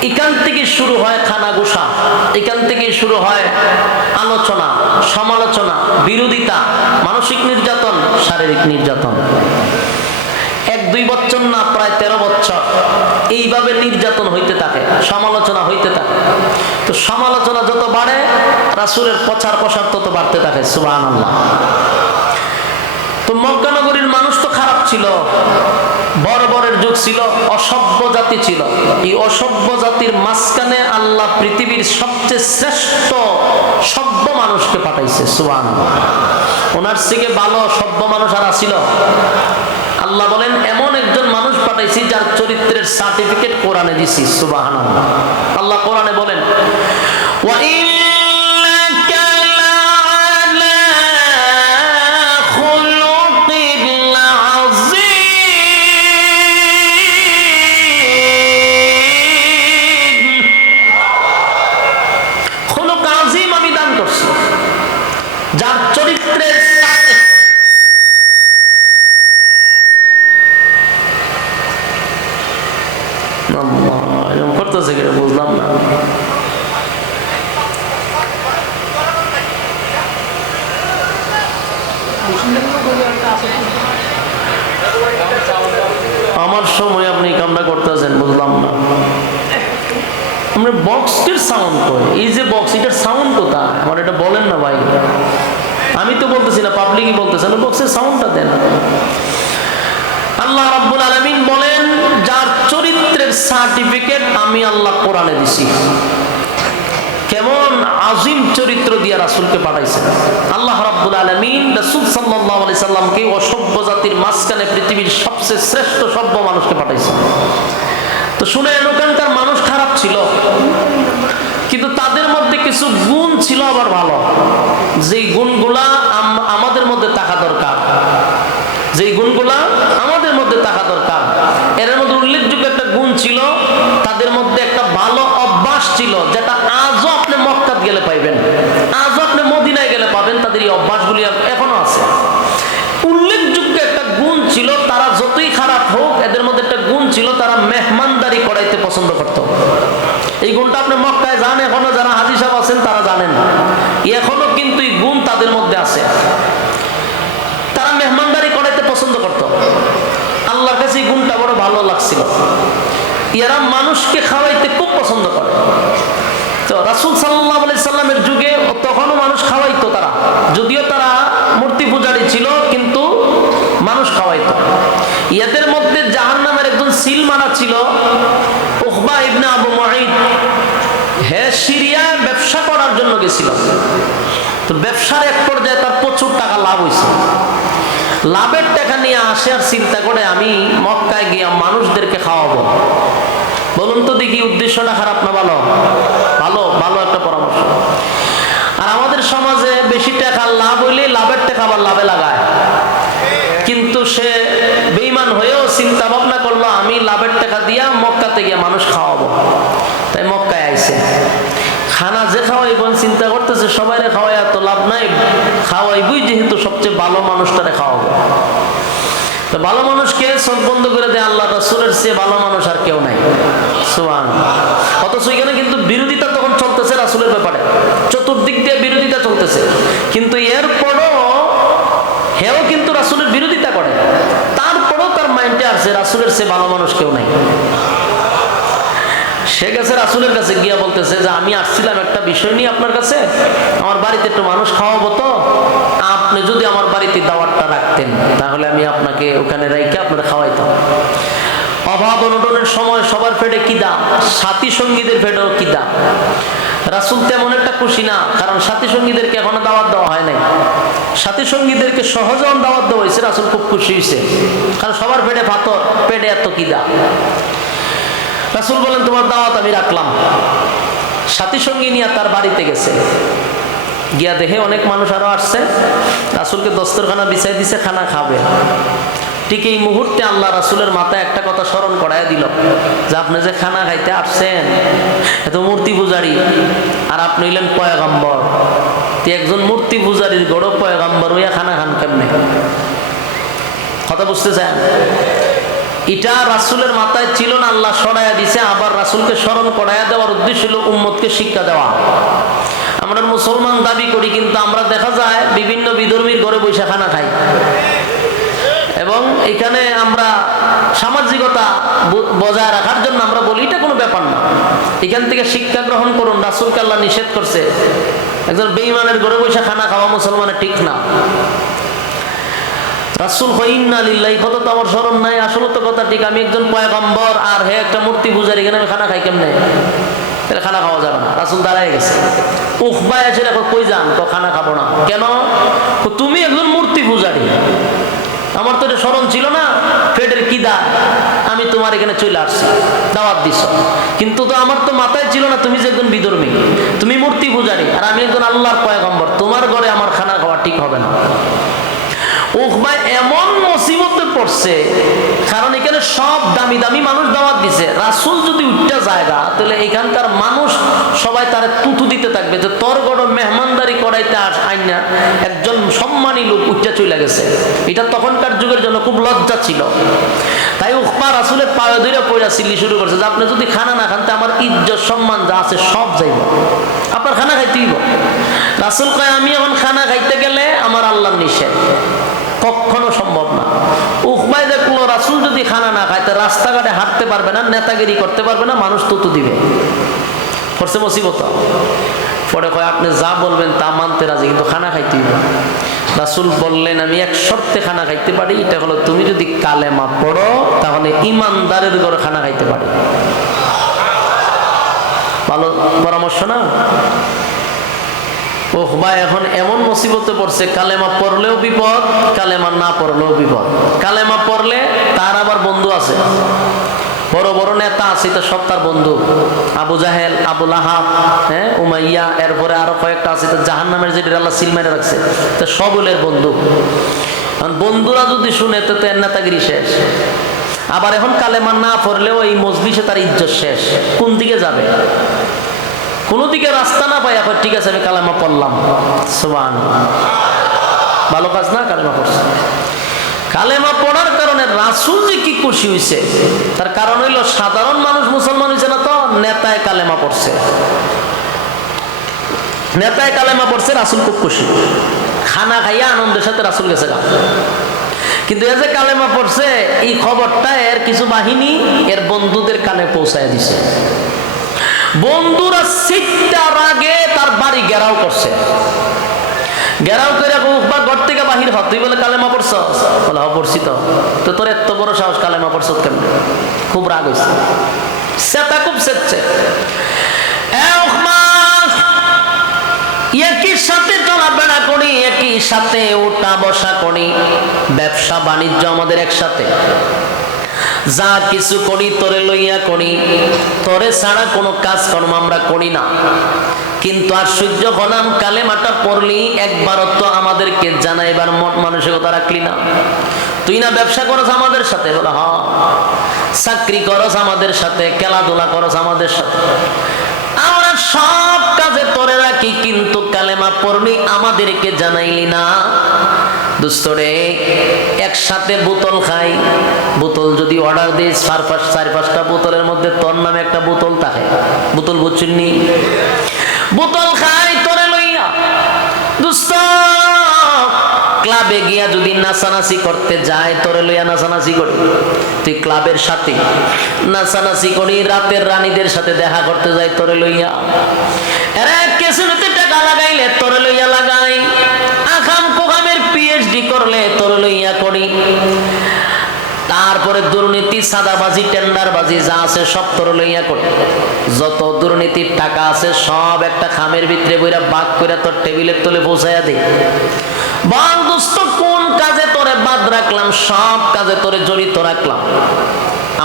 এখান থেকে শুরু হয় খানাগুসা, এখান থেকে শুরু হয় আলোচনা, সমালোচনা, বিরোধিতা, মানসিক নির্যাতন, শারীরিক নির্যাতন। 1-2 বছর না, প্রায় 13 বছর এইভাবে নির্যাতন হইতে থাকে, সমালোচনা হইতে থাকে। তো সমালোচনা যত বাড়ে, রাসূলের প্রচার প্রসার তত বাড়তে থাকে। সুবহানাল্লাহ। তো মক্কা নগরীর মানুষ তো খারাপ ছিল, বর্বরের যুগ ছিল, অসভ্য জাতি ছিল। এই অসভ্য জাতির মাঝখানে আল্লাহ পৃথিবীর সবচেয়ে শ্রেষ্ঠ সভ্য মানুষকে পাঠাইছে। সুবহানাল্লাহ। ওনার থেকে ভালো সভ্য মানুষ আর ছিল? আল্লাহ বলেন, এমন একজন মানুষ পাঠাইছি যার চরিত্রের সার্টিফিকেট কোরআনে দিছি। সুবহানাল্লাহ। আল্লাহ কোরআনে বলেন, ওয়া যার চরিত্রের করতেছে কিনা বুঝলাম না। আমার সময় আপনি কামটা করতেছেন, বুঝলাম না। আমরা বক্সটির সাউন্ড করি, এই যে বক্স, এটার সাউন্ড কোথায়? আমার এটা বলেন না ভাই। আমি তো বলতেছি না, পাবলিকই বলতেছে না, বক্সের সাউন্ডটা দেন। আল্লাহ রাব্বুল আলামিন বলেন, যার চরিত্রের সার্টিফিকেট আমি আল্লাহ কোরআনে দিছি। কেমন আজিম চরিত্র দিয়ে রাসূলকে পাঠাইছেন আল্লাহ রাব্বুল আলামিন। রাসূল সাল্লাল্লাহু আলাইহি সাল্লামকে অসভ্য জাতির মাঝখানে পৃথিবীর সবচেয়ে শ্রেষ্ঠ সভ্য মানুষকে পাঠাইছেন। তো শুনে ওখানকার মানুষ খারাপ ছিল, কিন্তু তাদের মধ্যে কিছু গুণ ছিল আবার ভালো, যেই গুণগুলা আমাদের মধ্যে থাকা দরকার, যেই গুণগুলা আমাদের মধ্যে থাকা দরকার। এর মধ্যে উল্লেখযোগ্য একটা গুণ ছিল, তাদের মধ্যে একটা ভালো অভ্যাস ছিল, যেটা আজও আপনি মক্কাত গেলে পাইবেন, আজও আপনি মদিনায় গেলে পাবেন। তাদের এই অভ্যাসগুলি এখনো আছে। উল্লেখযোগ্য একটা গুণ ছিল, তারা যতই খারাপ হোক, এদের মধ্যে একটা গুণ ছিল, তারা মেহমানদারি করাইতে পছন্দ করত। এই গুণটা আপনি মক্কায় যান, এখনো যারা হাজী সাহেব আছেন তারা জানেন, এখনো কিন্তু এই গুণ তাদের মধ্যে আছে। তারা মেহমানদারি করাইতে পছন্দ করত। আল্লাহর কাছে এই গুণটা বড় ভালো লাগছিল। এরা মানুষকে খাওয়াইতে খুব পছন্দ করে। তো রাসূল সাল্লাল্লাহু আলাইহি সাল্লামের যুগে তখনও মানুষ খাওয়াইতো তারা, যদিও তারা মূর্তি পূজারী ছিল, কিন্তু মানুষ খাওয়াইতো। এদের মধ্যে জাহান্নামের একজন সিল মারা ছিল উকবা ইবনে আবু মুঈত, হে সিরিয়ায় ব্যবসা করার জন্য গেছিল। তো ব্যবসার এক পর্যায়ে তার প্রচুর টাকা লাভ হয়েছে। লাভের টাকা নিয়ে আসে আর চিন্তা করে আমি মক্কায় গিয়ে মানুষদেরকে খাওয়াবো। বলুন তো দেখি উদ্দেশ্যটা খারাপ না ভালো? ভালো, ভালো একটা পরামর্শ। আর আমাদের সমাজে বেশি টাকা লাভ হইলে লাভের টাকা আবার লাভে লাগায়, কিন্তু সে বেঈমান হয়েও চিন্তা ভাবনা করলো আমি লাভের টাকা দিয়া মক্কাতে গিয়ে মানুষ খাওয়াবো। তাই মক্কায় আইছে। খানা যে খাওয়াইবেন চিন্তা করতেছে সবাইরে খাওয়াই এত লাভ নাই, খাওয়াইবই যেহেতু সবচেয়ে ভালো মানুষটারে খাওয়াবো। তো ভালো মানুষকে চোখ বন্ধ করে দেয়, আল্লাহ রাসূলের চেয়ে ভালো মানুষ আর কেউ নাই। সুবহানাল্লাহ। অথচ এখানে কিন্তু বিরোধিতা তখন চলতেছে রাসূলের ব্যাপারে, চতুর্দিক দিয়ে বিরোধিতা চলতেছে, কিন্তু এরপরও হেও কিন্তু রাসূলের বিরোধিতা করে। তারপরও তার মাইন্ডে আসছে রাসূলের চেয়ে ভালো মানুষ কেউ নাই। সে গেছে রাসূলের কাছে গিয়া বলতেছে যে আমি আসছিলাম একটা বিষয় নিয়ে আপনার কাছে, আমার বাড়িতে একটু মানুষ খাওয়াবো, তো আপনি যদি আমার বাড়িতে দাওয়াতটা রাখতেন তাহলে আমি আপনাকে ওখানে রাইখে আপনারা খাওয়াইতাম। অভাব অনটনের সময় সবার পেটে কিদা, সাথী সঙ্গীদের পেটেও কিদা। রাসূল তেমন একটা খুশি না, কারণ সাথী সঙ্গীদেরকে এখনো দাওয়াত দেওয়া হয় নাই। সাথী সঙ্গীদেরকে সহজে দাওয়াত দেওয়া হয়েছে, রাসূল খুব খুশি হয়েছে, কারণ সবার পেটে পাথর, পেটে এত কিদা। রাসূল বলেন তোমার দাওয়াত আমি রাখলাম। সাথী সঙ্গী নিয়ে তার বাড়িতে গেছে, গিয়া দেখে অনেক মানুষ আরো আসছে, রাসূলকে দস্তরখানা বিছাই দিছে, খানা খাবে। ঠিক এই মুহূর্তে আল্লাহ রাসূলের মাথায় একটা কথা স্মরণ করায় দিল যে আপনি যে খানা খাইতে আসছেন এত মূর্তি পূজারি, আর আপনি হইলেন পয়গম্বর। একজন মূর্তি পূজারির গড় পয়গম্বর হইয়া খানা খান কেমনে? কথা বুঝতেছেন? এটা রাসূলের মাথায় ছিল না, আল্লাহ সরাইয়া দিছে। আবার রাসূলকে স্মরণ করাইয়া দেওয়ার উদ্দেশ্য হলো উম্মতকে শিক্ষা দেওয়া। আমরা মুসলমান দাবি করি, কিন্তু আমরা দেখা যায় বিভিন্ন বিধর্মীর ঘরে বসে খানা খাই, এবং এখানে আমরা সামাজিকতা বজায় রাখার জন্য আমরা বলি এটা কোনো ব্যাপার না। এখান থেকে শিক্ষা গ্রহণ করুন, রাসূলকে আল্লাহ নিষেধ করছে। একজন বেঈমানের ঘরে বসে খানা খাওয়া মুসলমানের ঠিক না। রাসূল ইন্না লিল্লাহি, কথা তো আমার স্মরণ নাই, আসলে তো কথা ঠিক, আমি একজন পয়গম্বর আর হে একটা মূর্তি পূজারি, এখানে আমি খানা খাই কেমনে? তাহলে খানা খাওয়া যাবে না। রাসূল দাঁড়ায় গেছে। উকবা এসে দেখো কই যান? তো খানা খাবো না। কেন? তুমি একজন মূর্তি পূজারি, আমার তো এটা স্মরণ ছিল না, পেটের কিদা, আমি তোমার এখানে চলে আসছি, দাওয়াত দিছ, কিন্তু তো আমার তো মাথায় ছিল না তুমি যে একজন বিধর্মী, তুমি মূর্তি পূজারি, আর আমি একজন আল্লাহর পয়গম্বর, তোমার ঘরে আমার খানা খাওয়া ঠিক হবে না। উকবা এমন মুসিবতে পড়ছে, কারণ এখানে সব দামি দামি মানুষ দাওয়াত দিছে। রাসূল যদি উঠটা জায়গা, তাহলে এখানকার মানুষ সবাই তার তুতু দিতে থাকবে যে তোর গড় মেহমানদারি করাইতে আইনা একজন সম্মানী লোক উঠটা চলে গেছে। এটা তখনকার যুগের জন্য খুব লজ্জা ছিল। তাই উকবা রাসূলের পায়ে ধরে পয়রা চিল্লি শুরু করছে যে আপনি যদি খানা না খান, আমার ইজ্জত সম্মান যা আছে সব যাইব, আপনার খানা খাইতে হইব। রাসূল কয় আমি এখন খানা খাইতে গেলে আমার আল্লাহর নিষেধ, কখনো সম্ভব না। উকবাই দেখলো রাসূল যদি খানা না খায়, রাস্তাঘাটে হাঁটতে পারবে না, নেতাগিরি করতে পারবে না, মানুষ তুতু দিবে। করছে মুসিবত। পরে কয় আপনি যা বলবেন তা মানতে রাজি, কিন্তু খানা খাইতে হইব। রাসূল বললেন আমি এক শর্তে খানা খাইতে পারি, এটা হলো তুমি যদি কালেমা পড়ো, তাহলে ইমানদারের ঘরে খানা খাইতে পারি। ভালো পরামর্শ না? উকবা এখন এমন মুসিবতে পড়ছে, কালেমা পড়লেও বিপদ, কালেমা না পড়লেও বিপদ। কালেমা পড়লে তার আবার বন্ধু আছে, বড় বড় নেতা আছে, এটা সব তার বন্ধু। আবু জাহেল, আবু লাহাব, হ্যাঁ, উমাইয়া, এরপরে আরো কয়েকটা আছে, জাহান্নামের যেটা আল্লাহ সিল মেরে রাখছে, তো সবলের বন্ধু। বন্ধুরা যদি শুনে তো এর নেতাগিরি শেষ। আবার এখন কালেমা না পড়লেও এই মজলিসে তার ইজ্জত শেষ। কোন দিকে যাবে? কোন দিকে রাস্তা না পাই, এখন ঠিক আছে আমি কালেমা পড়লাম, সুবহানাল্লাহ, ভালো কাজ না? কালেমা পড়ছে। কালেমা পড়ার কারণে রাসূল যে কি খুশি হয়েছে, তার কারণ হইল সাধারণ মানুষ মুসলমান হয়েছে না, তো নেতায় কালেমা পড়ছে, নেতায় কালেমা পড়ছে, রাসূল খুব খুশি। খানা খাইয়া আনন্দের সাথে রাসূল গেছে গা। কিন্তু এ যে কালেমা পড়ছে, এই খবরটা এর কিছু বাহিনী এর বন্ধুদের কানে পৌঁছায় দিছে। বন্ধুরা সিটটার আগে তার বাড়ি ঘেরাও করছে। গেরাও করে উকবা ঘর থেকে বাহির হ, তুই বলে কালেমা পড়ছ? বলে হ পড়ছি। তো তোর এত বড় সাহস, কালেমা পড়ছ কেন? খুব রাগ হয়েছে, সেটা খুব সেচ্ছে। একই সাথে চলাফেরা করি, একই সাথে উঠা বসা করি, ব্যবসা বাণিজ্য আমাদের একসাথে, যা কিছু করি তোরে লইয়া করি, তোরে ছাড়া কোনো কাজকর্ম আমরা করি না। কিন্তু আশ্চর্য হলাম, কালেমাটা পড়লি একবারও তো আমাদেরকে জানাইবার মানসিকতা রাখলি না। তুই না ব্যবসা করস আমাদের সাথে? বলে হ। চাকরি করস আমাদের সাথে, খেলাধুলা করস আমাদের সাথে, আমরা সব কাজে তোরে রাখি, কিন্তু কালেমা পড়লি আমাদেরকে জানাইলি না। দুস্তরে একসাথে বোতল খাই, বোতল যদি অর্ডার দিস 4-5টা বোতলের মধ্যে তোর নামে একটা বোতল থাকে, বোতল বুঝছিনি? বোতল খাই তোরে লইয়া। দুস্ত ক্লাবে গিয়া যদি নাচানাচি করতে যায়, তোরে লইয়া নাচানাচি করি। তুই ক্লাবের সাথে নাচানাচি করি, রাতের রানীদের সাথে দেখা করতে যাই তোরে লইয়া। এরা কেসুনেতে টাকা লাগাইলে তোরে লইয়া লাগাই, আখাম কোখামের পিএইচডি করলে তোরে লইয়া করি। তারপরে দুর্নীতি, সাদাবাজি, টেন্ডারবাজি যা আছে সব তোরে লইয়া করি। যত দুর্নীতির টাকা আছে সব একটা খামের ভিতরে বইরা বাদ করে তোর টেবিলের তলে পৌঁছাইয়া দে। বল দোস্ত, কোন কাজে তোরে বাদ রাখলাম? সব কাজে তোরে জড়িত রাখলাম।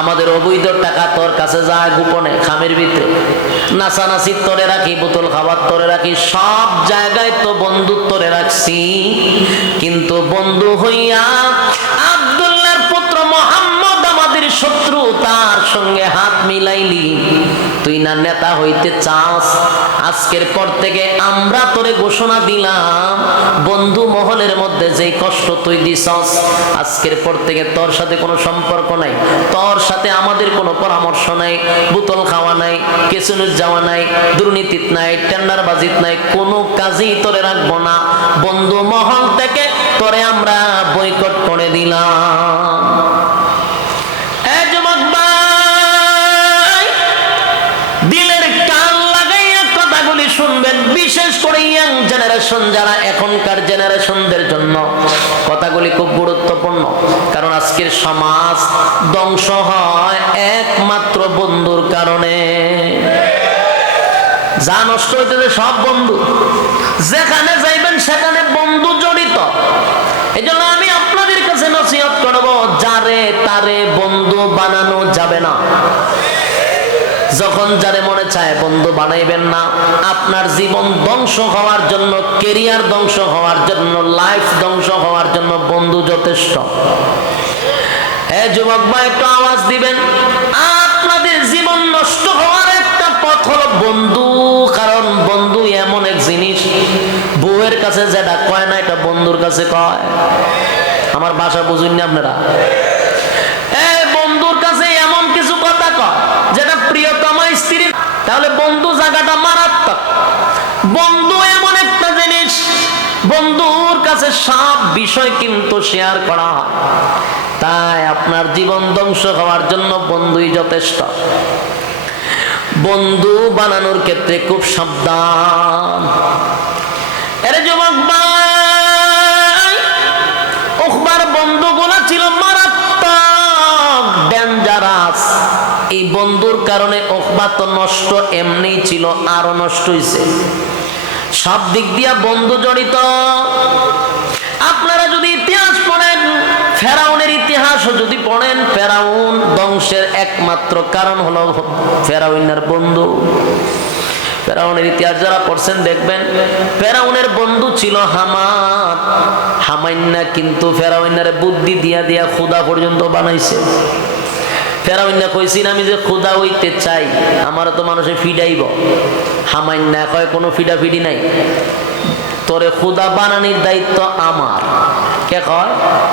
আমাদের অবৈধ টাকা তোর কাছে যায় গোপনে খামের ভিতরে, নাচানাচি তোরে রাখি, বোতল খাবার তোরে রাখি, সব জায়গায় তো বন্ধু তোরে রাখছি। কিন্তু বন্ধু হইয়া আব্দুল্লাহর পুত্র মোহাম্মদ আমাদের শত্রু, তার সঙ্গে হাত মিলাইলি। তুই না নেতা হইতে চাস? আজকের পর থেকে আমরা তোরে ঘোষণা দিলাম, বন্ধু মহলের মধ্যে যেই কষ্ট তুই দিছস, আজকের পর থেকে তোর সাথে কোনো সম্পর্ক নাই, তোর সাথে আমাদের কোনো পরামর্শ নাই, বোতল খাওয়া নাই, কেসুনুর যাওয়া নাই, দুর্নীতিত নাই, টেন্ডারবাজিত নাই, কোনো কাজেই তোরে রাখবো না। বন্ধু মহল থেকে তোরে আমরা বয়কট করে দিলাম। দিলের কান লাগাইয়া কথাগুলি শুনবেন, বিশেষ করে ইয়াং জেনারেশন যারা, এখনকার জেনারেশনদের জন্য কথাগুলি খুব গুরুত্বপূর্ণ। কারণ আজকের সমাজ ধ্বংস হয় একমাত্র বন্ধুর কারণে। যা নষ্ট হইতেছে সব বন্ধু, যেখানে যাইবেন সেখানে বন্ধু জড়িত। এই জন্য আমি আপনাদের কাছে নসিহত করব, যারে তারে বন্ধু বানানো যাবে না। যখন যারে মনে চায় বন্ধু বানাইবেন না। আপনার জীবন ধ্বংস হওয়ার জন্য, কেরিয়ার ধ্বংস হওয়ার জন্য, লাইফ ধ্বংস হওয়ার জন্য বন্ধু যথেষ্ট। হ্যাঁ যুবক ভাই, একটু আওয়াজ দিবেন। আপনাদের জীবন নষ্ট হওয়ার একটা পথ হলো বন্ধু। কারণ বন্ধু এমন এক জিনিস, বউয়ের কাছে যেটা কয় না, এটা বন্ধুর কাছে কয়। আমার ভাষা বুঝুন না আপনারা? বন্ধুর কাছে এমন কিছু কথা কয় যেটা প্রিয়তমা স্ত্রী। তাহলে বন্ধু জায়গাটা মারাত্মক। বন্ধু এমন একটা জিনিস, বন্ধুর কাছে সব বিষয় কিন্তু শেয়ার করা হয়। তাই আপনার জীবন ধ্বংস হওয়ার জন্য বন্ধুই যথেষ্ট। বন্ধু বানানোর ক্ষেত্রে খুব সাবধান। এর যুবক ভাই, উকবার বন্ধুগুলো ছিল মারাত্মক, ডেঞ্জারাস। এই বন্ধুর কারণে উকবা তো নষ্ট এমনি ছিল, আরো নষ্ট হয়েছে। সব দিক দিয়া বন্ধু জড়িত। আপনারা যদি ইতিহাস পড়েন, ফেরাউনের ইতিহাসও যদি পড়েন, ফেরাউন ধ্বংসের একমাত্র কারণ হলো ফেরাউনের বন্ধু। ফেরাউনের ইতিহাস যারা পড়ছেন দেখবেন, ফেরাউনের বন্ধু ছিল হামান। হামাইন্না কিন্তু ফেরাউনের বুদ্ধি দিয়া দিয়া খুদা পর্যন্ত বানাইছে। ফেরাউন্না কইছিন, আমি যে খুদা হইতে চাই, আমার তো মানুষে ফিডাইব। হামাইন্না কয়, কোনো ফিডাফিডি নাই, তোরে খুদা বানানির দায়িত্ব আমার। কে কয়?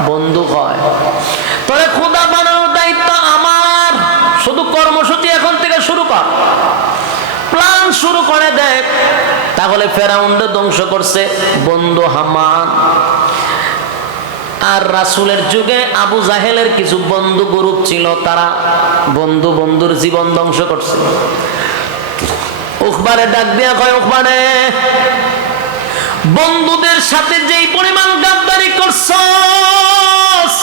বন্ধু কয়, তোরে খুদা বানানোর দায়িত্ব আমার। শুধু কর্মসূচি এখন থেকে শুরু কর, প্ল্যান শুরু করে দেখ। তাহলে ফেরাউনকে ধ্বংস করছে বন্ধু হামান। আর রাসূলের যুগে আবু জাহেলের কিছু বন্ধু গ্রুপ ছিল, তারা বন্ধুর জীবন ধ্বংস করছে। উকবারে ডাক দিয়া কয়, উকবারে বন্ধুদের সাথে যেই পরিমাণ গাদ্দারি করছস,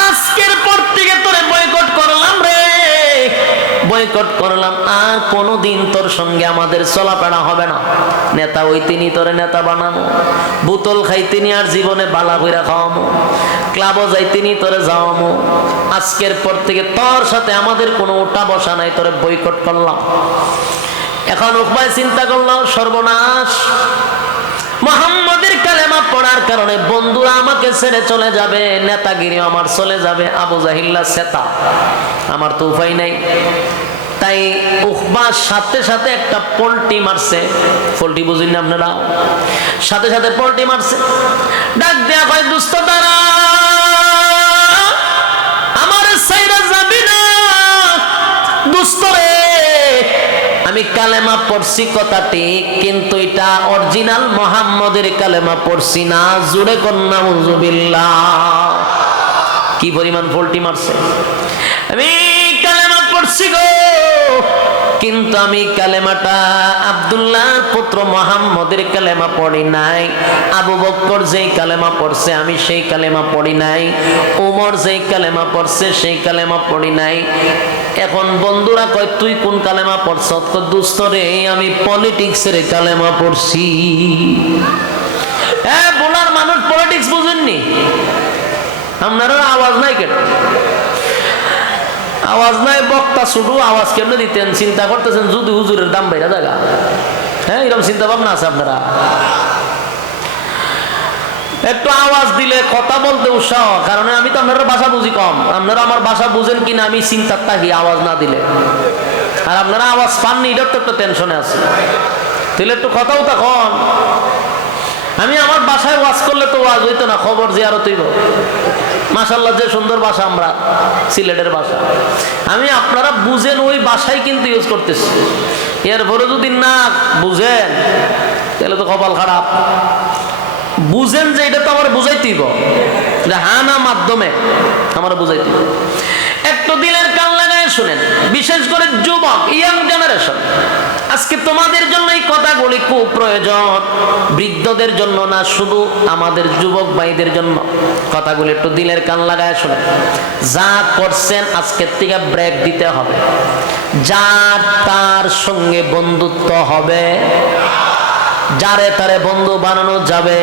আজকের পর থেকে তোরে বয়কট করলাম রে, বয়কট করলাম। আর কোনোদিন তোর সঙ্গে আমাদের চলাফেরা হবে না। নেতা ওই তিনি তোরে নেতা বানানো, বোতল খাই তিনি আর জীবনে বালা কইরা খাওয়ামো, ক্লাবও যাই তিনি তোরে যাওয়ামো। আজকের পর থেকে তোর সাথে আমাদের কোনো ওঠা বসা নাই, তোরে বয়কট করলাম। এখন উপায় চিন্তা করলাম, সর্বনাশ, মুহাম্মাদের কালেমা পড়ার কারণে বন্ধুরা আমাকে ছেড়ে চলে যাবে, নেতাগিরি আমার চলে যাবে, আবু জাহিল্লা সেতা, আমার তো উপায় নাই। তাই উকবার সাথে সাথে একটা পল্টি মারছে, পল্টি বুঝেন না আপনারা, সাথে সাথে পল্টি মারছে, ডাক দেয়া কয় দুস্থ তারা আমার সাইরা যাবি না দুস্থ রে। আমি কালেমা পড়ছি কথা ঠিক, কিন্তু এটা অরিজিনাল মুহাম্মাদের কালেমা পড়ছি না। জোরে কন্যা নাউযুবিল্লাহ। কি পরিমাণ পল্টি মারছে। আমি কালেমা পড়ছি গো, কিন্তু আমি কালেমাটা আব্দুল্লাহর পুত্র মুহাম্মাদের কালেমা পড়ি নাই। আবু বকর যেই কালেমা পড়ছে আমি সেই কালেমা পড়ি নাই। ওমর যেই কালেমা পড়ছে সেই কালেমা পড়ি নাই। এখন বন্ধুরা কয় তুই কোন কালেমা পড়ছ? দুস্থ রে, আমি পলিটিক্সের কালেমা পড়ছি। হ্যাঁ, বলার মানুষ পলিটিক্স বুঝেননি আপনারা? আওয়াজ নাই কেন? আওয়াজ নাই, বক্তা শুধু আওয়াজ কেমনে দিতেন? চিন্তা করতেছেন যদি হুজুরের দাম বাইরা জায়গা। হ্যাঁ, এরকম চিন্তা ভাবনা আছে আপনারা? একটু আওয়াজ দিলে কথা বলতে উৎসাহ, কারণ আমি তো আপনার ভাষা বুঝি কম। আপনারা আমার ভাষা বুঝেন কিনা আমি চিন্তার থাকি আওয়াজ না দিলে। আর আপনারা আওয়াজ পাননি, এটার তো একটা টেনশনে আছে। তাহলে একটু কথাও তখন আমি আমার বাসায় ওয়াজ করলে তো ওয়াজ হইতো না, খবর জিয়ারত হইব। মাশাআল্লাহ, যে সুন্দর ভাষা আমরা, সিলেটের ভাষা। আমি আপনারা বুঝেন ওই ভাষাই কিন্তু ইউজ করতেছি। এরপরে যদি না বুঝেন তাহলে তো কপাল খারাপ। বুঝেন যে এটা তো আমার বুঝাইতেইব, হ্যাঁ না মাধ্যমে আমার বুঝাইতেইব। একটু দিলের কান লাগায় শুনেন, বিশেষ করে যুবক, ইয়াং জেনারেশন। আজকে তোমাদের জন্য এই কথাগুলি খুব প্রয়োজন, বৃদ্ধদের জন্য না, শুধু আমাদের যুবক ভাইদের জন্য কথাগুলি একটু দিলের কান লাগায় শুনেন। যা করছেন আজকের থেকে ব্রেক দিতে হবে। যার তার সঙ্গে বন্ধুত্ব হবে, যারে তারে বন্ধু বানানো যাবে।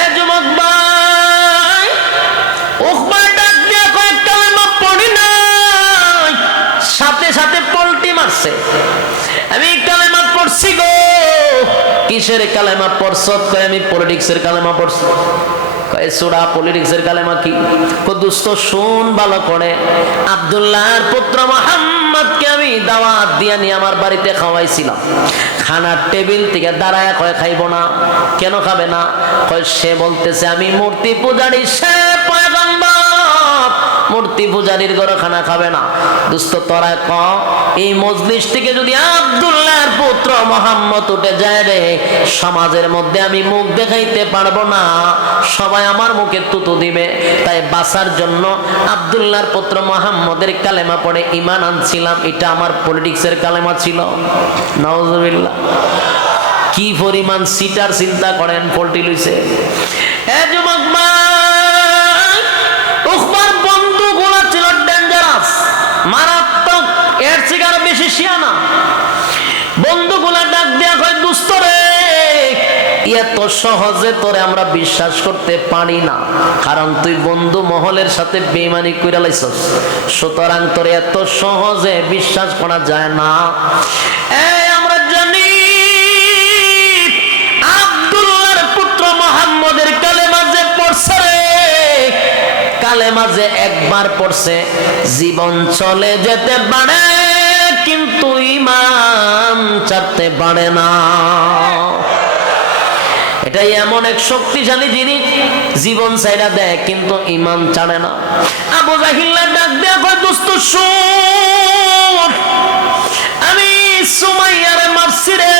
এ যুবক ভাই, উকবার ডাক দিয়ে কয়েক কালেমা পড়ি নাই, সাথে সাথে পল্টি মারছে। আমি কালেমা পড়ছি গো। কিসের কালেমা পড়ছ? কয় আমি পলিটিক্সের কালেমা পড়ছি। কয় সুরা পলিটিক্সের কালেমা কি? দুস্থ শুন ভালো করে, আব্দুল্লাহর পুত্র মুহাম্মদকে আমি দাওয়াত দিয়ে নিয়ে আমার বাড়িতে খাওয়াইছিলাম। খানার টেবিল থেকে দাঁড়ায় কয় খাইব না। কেন খাবে না? কয় সে বলতেছে আমি মূর্তি পূজারী, সে পয়গম্বর, মূর্তি পূজারীর ঘরে খানা খাবে না। দুস্থ তোরা ক এই মজলিস থেকে যদি আব্দুল্লাহর পুত্র মুহাম্মদ উঠে যায় রে, সমাজের মধ্যে আমি মুখ দেখাইতে পারবো না, সবাই আমার মুখে তুতু দিবে। তাই বাঁচার জন্য আব্দুল্লাহর পুত্র মুহাম্মদের কালেমা পড়ে ঈমান আনছিলাম। এটা আমার পলিটিক্সের কালেমা ছিল। নাউজুবিল্লাহ। কি পরিমাণ সিটার চিন্তা করেন, পল্টি লইছে। এ যুবক ভাই, উকবার বন্ধুগুলো ছিল ডেঞ্জারাস, মারাত্মক, এর থেকে আরো বেশি শিয়ানা। বন্ধুগুলা ডাক দেয়া কয় দুস্থ রে, এত সহজে তোরে আমরা বিশ্বাস করতে পারি না, কারণ তুই বন্ধু মহলের সাথে বেঈমানি কইরা লাইছস, সুতরাং তোরে এত সহজে বিশ্বাস করা যায় না। আমরা জানি আব্দুল্লাহর পুত্র মুহাম্মদের কালেমা যে পড়ছে রে, কালেমা যে একবার পড়ছে জীবন চলে যেতে পারে, কিন্তু ঈমান ছাড়তে পারে না। এটাই এমন এক শক্তিশালী জিনিস, জীবন ছাইরা দেয় কিন্তু ঈমান ছাড়ে না। আবু জাহিল্লা ডাক দেয়া কয় দোস্ত শুন, আমি সুমাইয়ারে মারছি রে।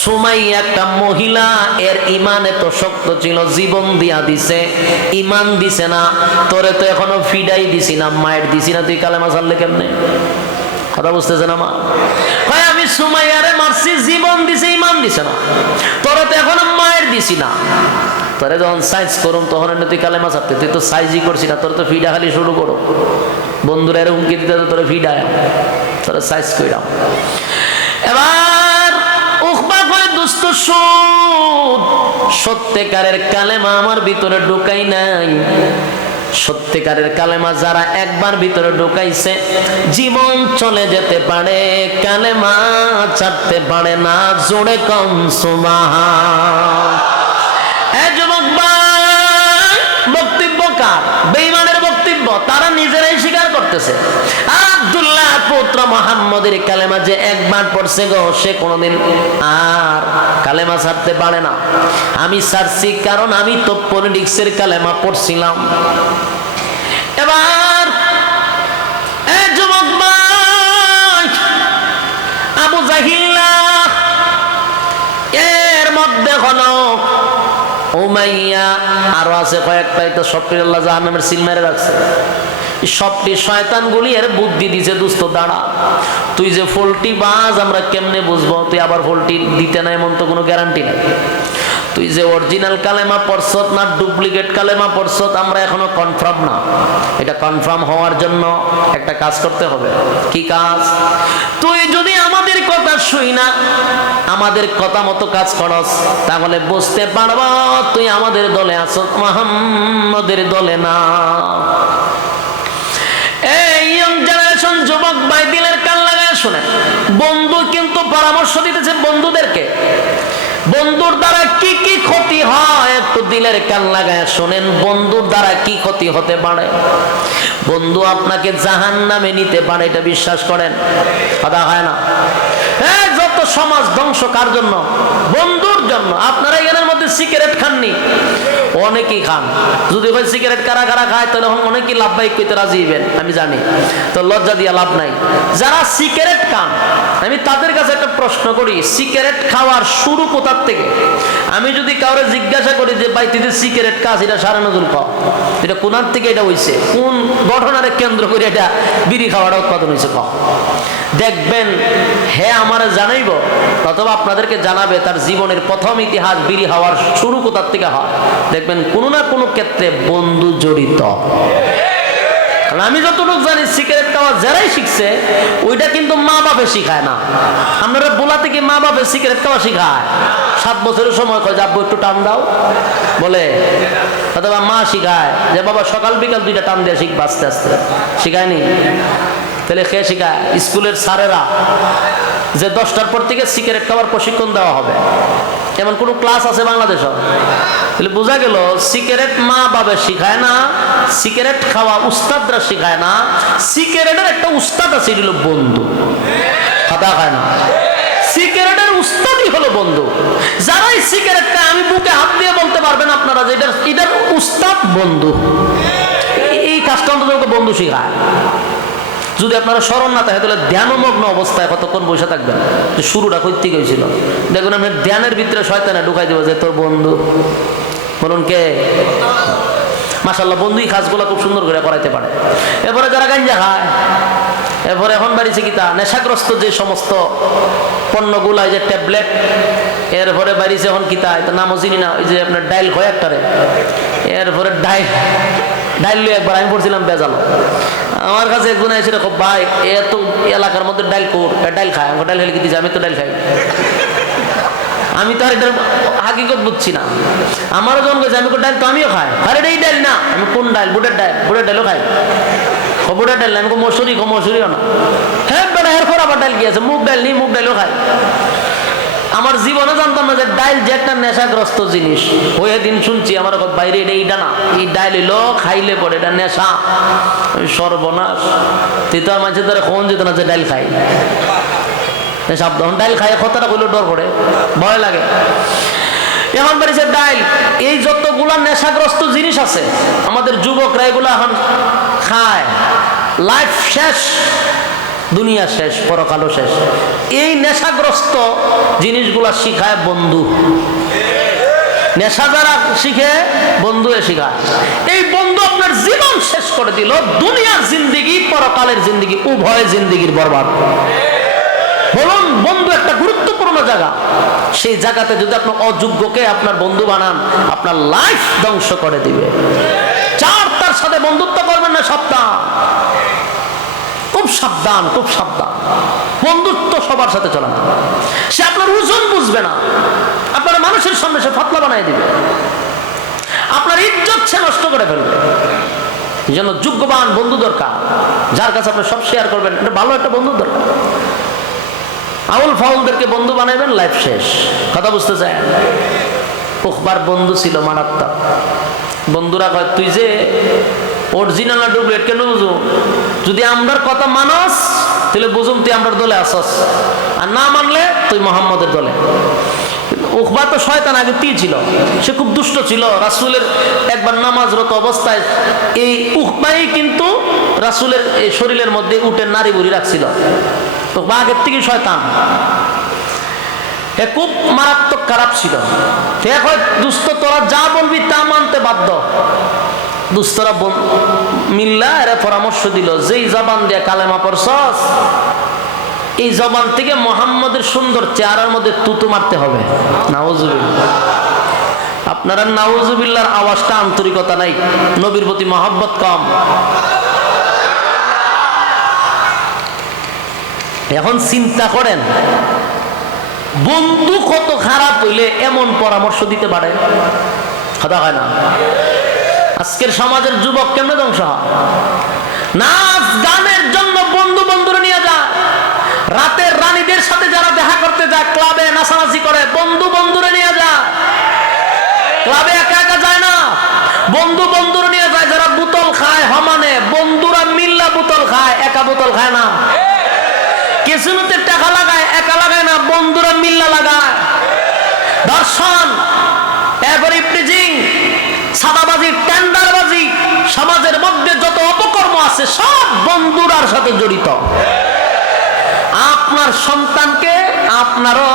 সুমাইয়া একটা মহিলা, এর ঈমান এত শক্ত ছিল, জীবন দিয়া দিছে, ঈমান দিছে না। তোরে তো এখনো ফিডাই দিছি না, মায়ের দিছি না, তুই কালেমা ছাড়লে কেমনে? কথা বুঝতেছে না মা? হয় আমি সুমাইয়ারে মারছি, জীবন দিছে, ইমান দিছে না। তোরা তো এখন মায়ের দিছি না, তোরে যখন সাইজ করুম তখন তুই কালেমা ছাড়তে, তুই তো সাইজই করছি না, তোর তো ফিডা খালি শুরু করো। বন্ধুরা এর হুমকি দিতে তোরে ফিডায়, তোরা সাইজ কইরাম। এবার উখবা কয় দোস্ত শোন, সত্যিকারের কালেমা আমার ভিতরে ঢুকাই নাই। সত্যিকারের কালেমা যারা একবার ভিতরে ঢুকাইছে জীবন চলে যেতে পারে, কালেমা ছাড়তে পারে না। জোরে কম সুবহান। এই যুবক ভাই, বক্তব্য কার? বেঈমানের বক্তব্য, তারা নিজেরাই স্বীকার করতেছে। আব্দুল্লাহ পুত্র মুহাম্মদের কালেমা যে একবার পড়ছে গো, সে কোনোদিন আর কালেমা ছাড়তে পারে না। আমি ছাড়ছি কারণ আমি তো পলিটিক্সের কালেমা পড়ছিলাম। এবার এই যুবক ভাই, আবু জাহিল্লা এর মধ্যে হলো উমাইয়া, আরো আছে কয়েকটা, তো সবটি আল্লাহ জাহান্নামের সিল মেরে রাখছে। সবটি শয়তানগুলি এর বুদ্ধি দিছে, দুস্থ দাঁড়া, তুই যে ফল্টি বাজ আমরা কেমনে বুঝবো? তুই আবার ফল্টি দিতে না এমন তো কোনো গ্যারান্টি নাই। তুই যে অরিজিনাল কালেমা পড়ছত না ডুপ্লিকেট কালেমা পড়ছত আমরা এখনো কনফার্ম না। এটা কনফার্ম হওয়ার জন্য একটা কাজ করতে হবে। কি কাজ? তুই যদি আমাদের কথা শুই না, আমাদের কথা মতো কাজ করস, তাহলে বুঝতে পারব তুই আমাদের দলে আছো, মুহাম্মদের দলে না। এই ইয়ং জেনারেশন যুবক ভাই, দিলের কান লাগায় শুনে, বন্ধু কিন্তু পরামর্শ দিতেছে বন্ধুদেরকে। বন্ধুর দ্বারা কি কি ক্ষতি হয় একটু দিলের কান লাগায় শোনেন। বন্ধুর দ্বারা কি ক্ষতি হতে পারে? বন্ধু আপনাকে জাহান্নামে নিতে পারে, এটা বিশ্বাস করেন? কথা হয় না? হ্যাঁ, যত সমাজ ধ্বংস কার জন্য? বন্ধুর জন্য। আপনারা এখানের মধ্যে সিগারেট খাননি? অনেকেই খান। যদি হয় সিগারেট কারা কারা খায়, তাহলে অনেকেই লাভবাহিক কইতে রাজি হইবেন, আমি জানি। তো লজ্জা দিয়া লাভ নাই। যারা সিগারেট খান, আমি তাদের কাছে একটা প্রশ্ন করি, সিগারেট খাওয়ার শুরু কোথার থেকে? আমি যদি কাউরে জিজ্ঞাসা করি যে ভাই তুই সিগারেট খাস, এটা সারা নজর খাও, এটা কোনার থেকে এটা হইছে, কোন ঘটনারে কেন্দ্র করে এটা বিড়ি খাওয়াটা উৎপাদন হয়েছে, খাও। দেখবেন হ্যাঁ আমার জানাইব, অথবা আপনাদেরকে জানাবে তার জীবনের প্রথম ইতিহাস বিড়ি খাওয়ার শুরু কোথার থেকে হয়। দেখবেন কোনো না কোনো ক্ষেত্রে বন্ধু জড়িত। আমি যতটুকু জানি সিগারেট খাওয়া যারাই শিখছে ওইটা কিন্তু মা বাপে শিখায় না। আপনারা বলা থেকে মা বাপে সিগারেট খাওয়া শিখায়, 7 বছরের সময় কয় যে আব্বু একটু টান দাও বলে, অথবা মা শিখায় যে বাবা সকাল বিকাল 2টা টান দিয়ে শিখবা, আস্তে আস্তে। শিখায়নি? তাহলে খেয়ে শিখায় স্কুলের স্যারেরা যে 10টার পর থেকে সিগারেট খাওয়ার প্রশিক্ষণ দেওয়া হবে, এমন কোন ক্লাস আছে বাংলাদেশে? তাহলে বোঝা গেল সিগারেট মা বাবা শিখায় না, সিগারেট খাওয়া উস্তাদরা শিখায় না। সিগারেটের একটা উস্তাদ আছে, এটি হলো বন্ধু। খাতা খায় না, সিগারেটের উস্তাদই হলো বন্ধু। যারাই সিগারেট খায়, আমি বুকে হাত দিয়ে বলতে পারবেন আপনারা যে এটার উস্তাদ বন্ধু। এই কাজটা অন্তত বন্ধু শিখায়। যদি আপনারা স্মরণ না থাকে তাহলে ধ্যানমগ্ন অবস্থায় কতক্ষণ বসে থাকবেন, শুরুটা কই থেকে হয়েছিল। দেখুন আপনি ধ্যানের ভিতরে শয়তানে ঢুকাই দেবো যে তোর বন্ধু। বলুন কে? মাশাআল্লাহ, বন্ধুই কাজগুলো খুব সুন্দর করে করাইতে পারে। এরপরে যারা গাঞ্জা খায়, এরপরে এখন বাড়িছে কিতা নেশাগ্রস্ত যে সমস্ত পণ্যগুলা, এই যে ট্যাবলেট, এরপরে বাড়িছে এখন কিতা, এটা নামও চিনি না, ওই যে আপনার ডাইল হয় একটারে, এরপরে ডাইল একবার আমি পড়ছিলাম বেজালো। আমার কাছে একজন এসে দেখো ভাই এত এলাকার মধ্যে ডাইল কোর, ডাইল খায়, আমাকে ডাইল খেলে কি দিচ্ছে? আমি তো ডাইল খাই। আমি তো আর এটার হাকিকত বুঝছি না। আমারও যখন গেছে আমি ডাইল তো আমিও খাই। আরে এই ডাইল না, আমি কোন ডাইল? বুটের ডাইল। বুটের ডাইলও খাই। বুটের ডাইল না, আমি মসুরি, মসুরিও না। হ্যাঁ বেটা, এরপর আবার ডাইল কি আছে? মুগ ডাইল নেই, মুগ ডাইলও খাই। আমার জীবনে জানতাম না যে ডাইল যে একটা নেশাগ্রস্ত জিনিস। ওই দিন শুনছি আমার বাইরে এইটা না, এই ডাইল হইলো খাইলে পরে এটা নেশা। সর্বনাশ, তুই তো আর মানুষের দ্বারা কোন যেত না যে ডাইল খাই। সাবধান, ডাইল খাই কথাটা কইলে ডর করে, ভয় লাগে। এখন বেরিয়েছে ডাইল। এই যতগুলা নেশাগ্রস্ত জিনিস আছে আমাদের যুবকরা এগুলা এখন খায়। লাইফ শেষ, দুনিয়া শেষ, পরকালও শেষ। এই নেশাগ্রস্ত জিনিসগুলা শিখায় বন্ধু। নেশা যারা শিখে, বন্ধু শিখায়। এই বন্ধু আপনার জীবন শেষ করে দিল। দুনিয়ার জিন্দিগি, পরকালের জিন্দিগি, উভয় জিন্দিগির বরবাদ। বলুন, বন্ধু একটা গুরুত্বপূর্ণ জায়গা। সেই জায়গাতে যদি আপনি অযোগ্যকে আপনার বন্ধু বানান, আপনার লাইফ ধ্বংস করে দিবে। তার সাথে বন্ধুত্ব করবেন না, সাবধান, খুব সাবধান, খুব সাবধান। বন্ধুত্ব সবার সাথে চলে না। সে আপনার ওজন বুঝবে না, আপনার মানুষের সামনে সে ফাতলা বানাই দিবে, আপনার ইজ্জত সে নষ্ট করে ফেলবে। এই জন্য যোগ্যবান বন্ধু দরকার, যার কাছে আপনি সব শেয়ার করবেন। এটা ভালো একটা বন্ধু দরকার। আউল ফাউলদেরকে বন্ধু বানাইবেন, লাইফ শেষ। কথা বুঝতে চায়? উকবার বন্ধু ছিল মারাত্মক। বন্ধুরা কয়, তুই যে অরিজিনাল না ডুপ্লিকেট কেন বুঝো? যদি আমরার কথা মানস তাহলে বুঝুম তুই আমরার দলে আসস, আর না মানলে তুই মোহাম্মদের দলে। উকবা তো শয়তান আগে তি ছিল, সে খুব দুষ্ট ছিল। রাসূলের একবার নামাজরত অবস্থায় এই উকবাই কিন্তু রাসূলের এই শরীরের মধ্যে উটের নারী বুড়ি রাখছিল। উকবা আগের থেকে শয়তান, খুব মারাত্মক খারাপ ছিল। দুস্থ তোরা যা বলবি তা মানতে বাধ্য। দুস্থরা মিল্লা এরা পরামর্শ দিল, যেই জবান দিয়ে কালেমা পড়ছস, এই জবান থেকে মোহাম্মদের সুন্দর চেহারার মধ্যে তুতু মারতে হবে। নাউজুবিল্লাহ। আপনারা নাউজুবিল্লাহর আওয়াজটা আন্তরিকতা নাই, নবীর প্রতি মহব্বত কম। এখন চিন্তা করেন, বন্ধু কত খারাপ হইলে এমন পরামর্শ দিতে পারে? কথা হয় না? আজকের সমাজের যুবক কেমনে ধ্বংস হয়? নাচ গানের জন্য বন্ধু বন্ধুরা নিয়ে যায়, রাতের রানীদের সাথে যারা দেখা করতে যায়, ক্লাবে নাচানাচি করে, বন্ধু বন্ধুরা নিয়ে যায়। ক্লাবে একা একা যায় না, বন্ধু বন্ধুরা নিয়ে যায়। যারা বোতল খায় হমানে, বন্ধুরা মিল্লা বোতল খায়, একা বোতল খায় না। কিছুতে টাকা লাগায়, একা লাগায় না, বন্ধুরা মিল্লা লাগায়। দর্শন, এরপর ইফটিজিং, সাদাবাজি, টেন্ডারবাজি, সমাজের মধ্যে যত অপকর্ম আছে সব বন্ধুরার সাথে জড়িত। আপনার সন্তানকে, আপনারও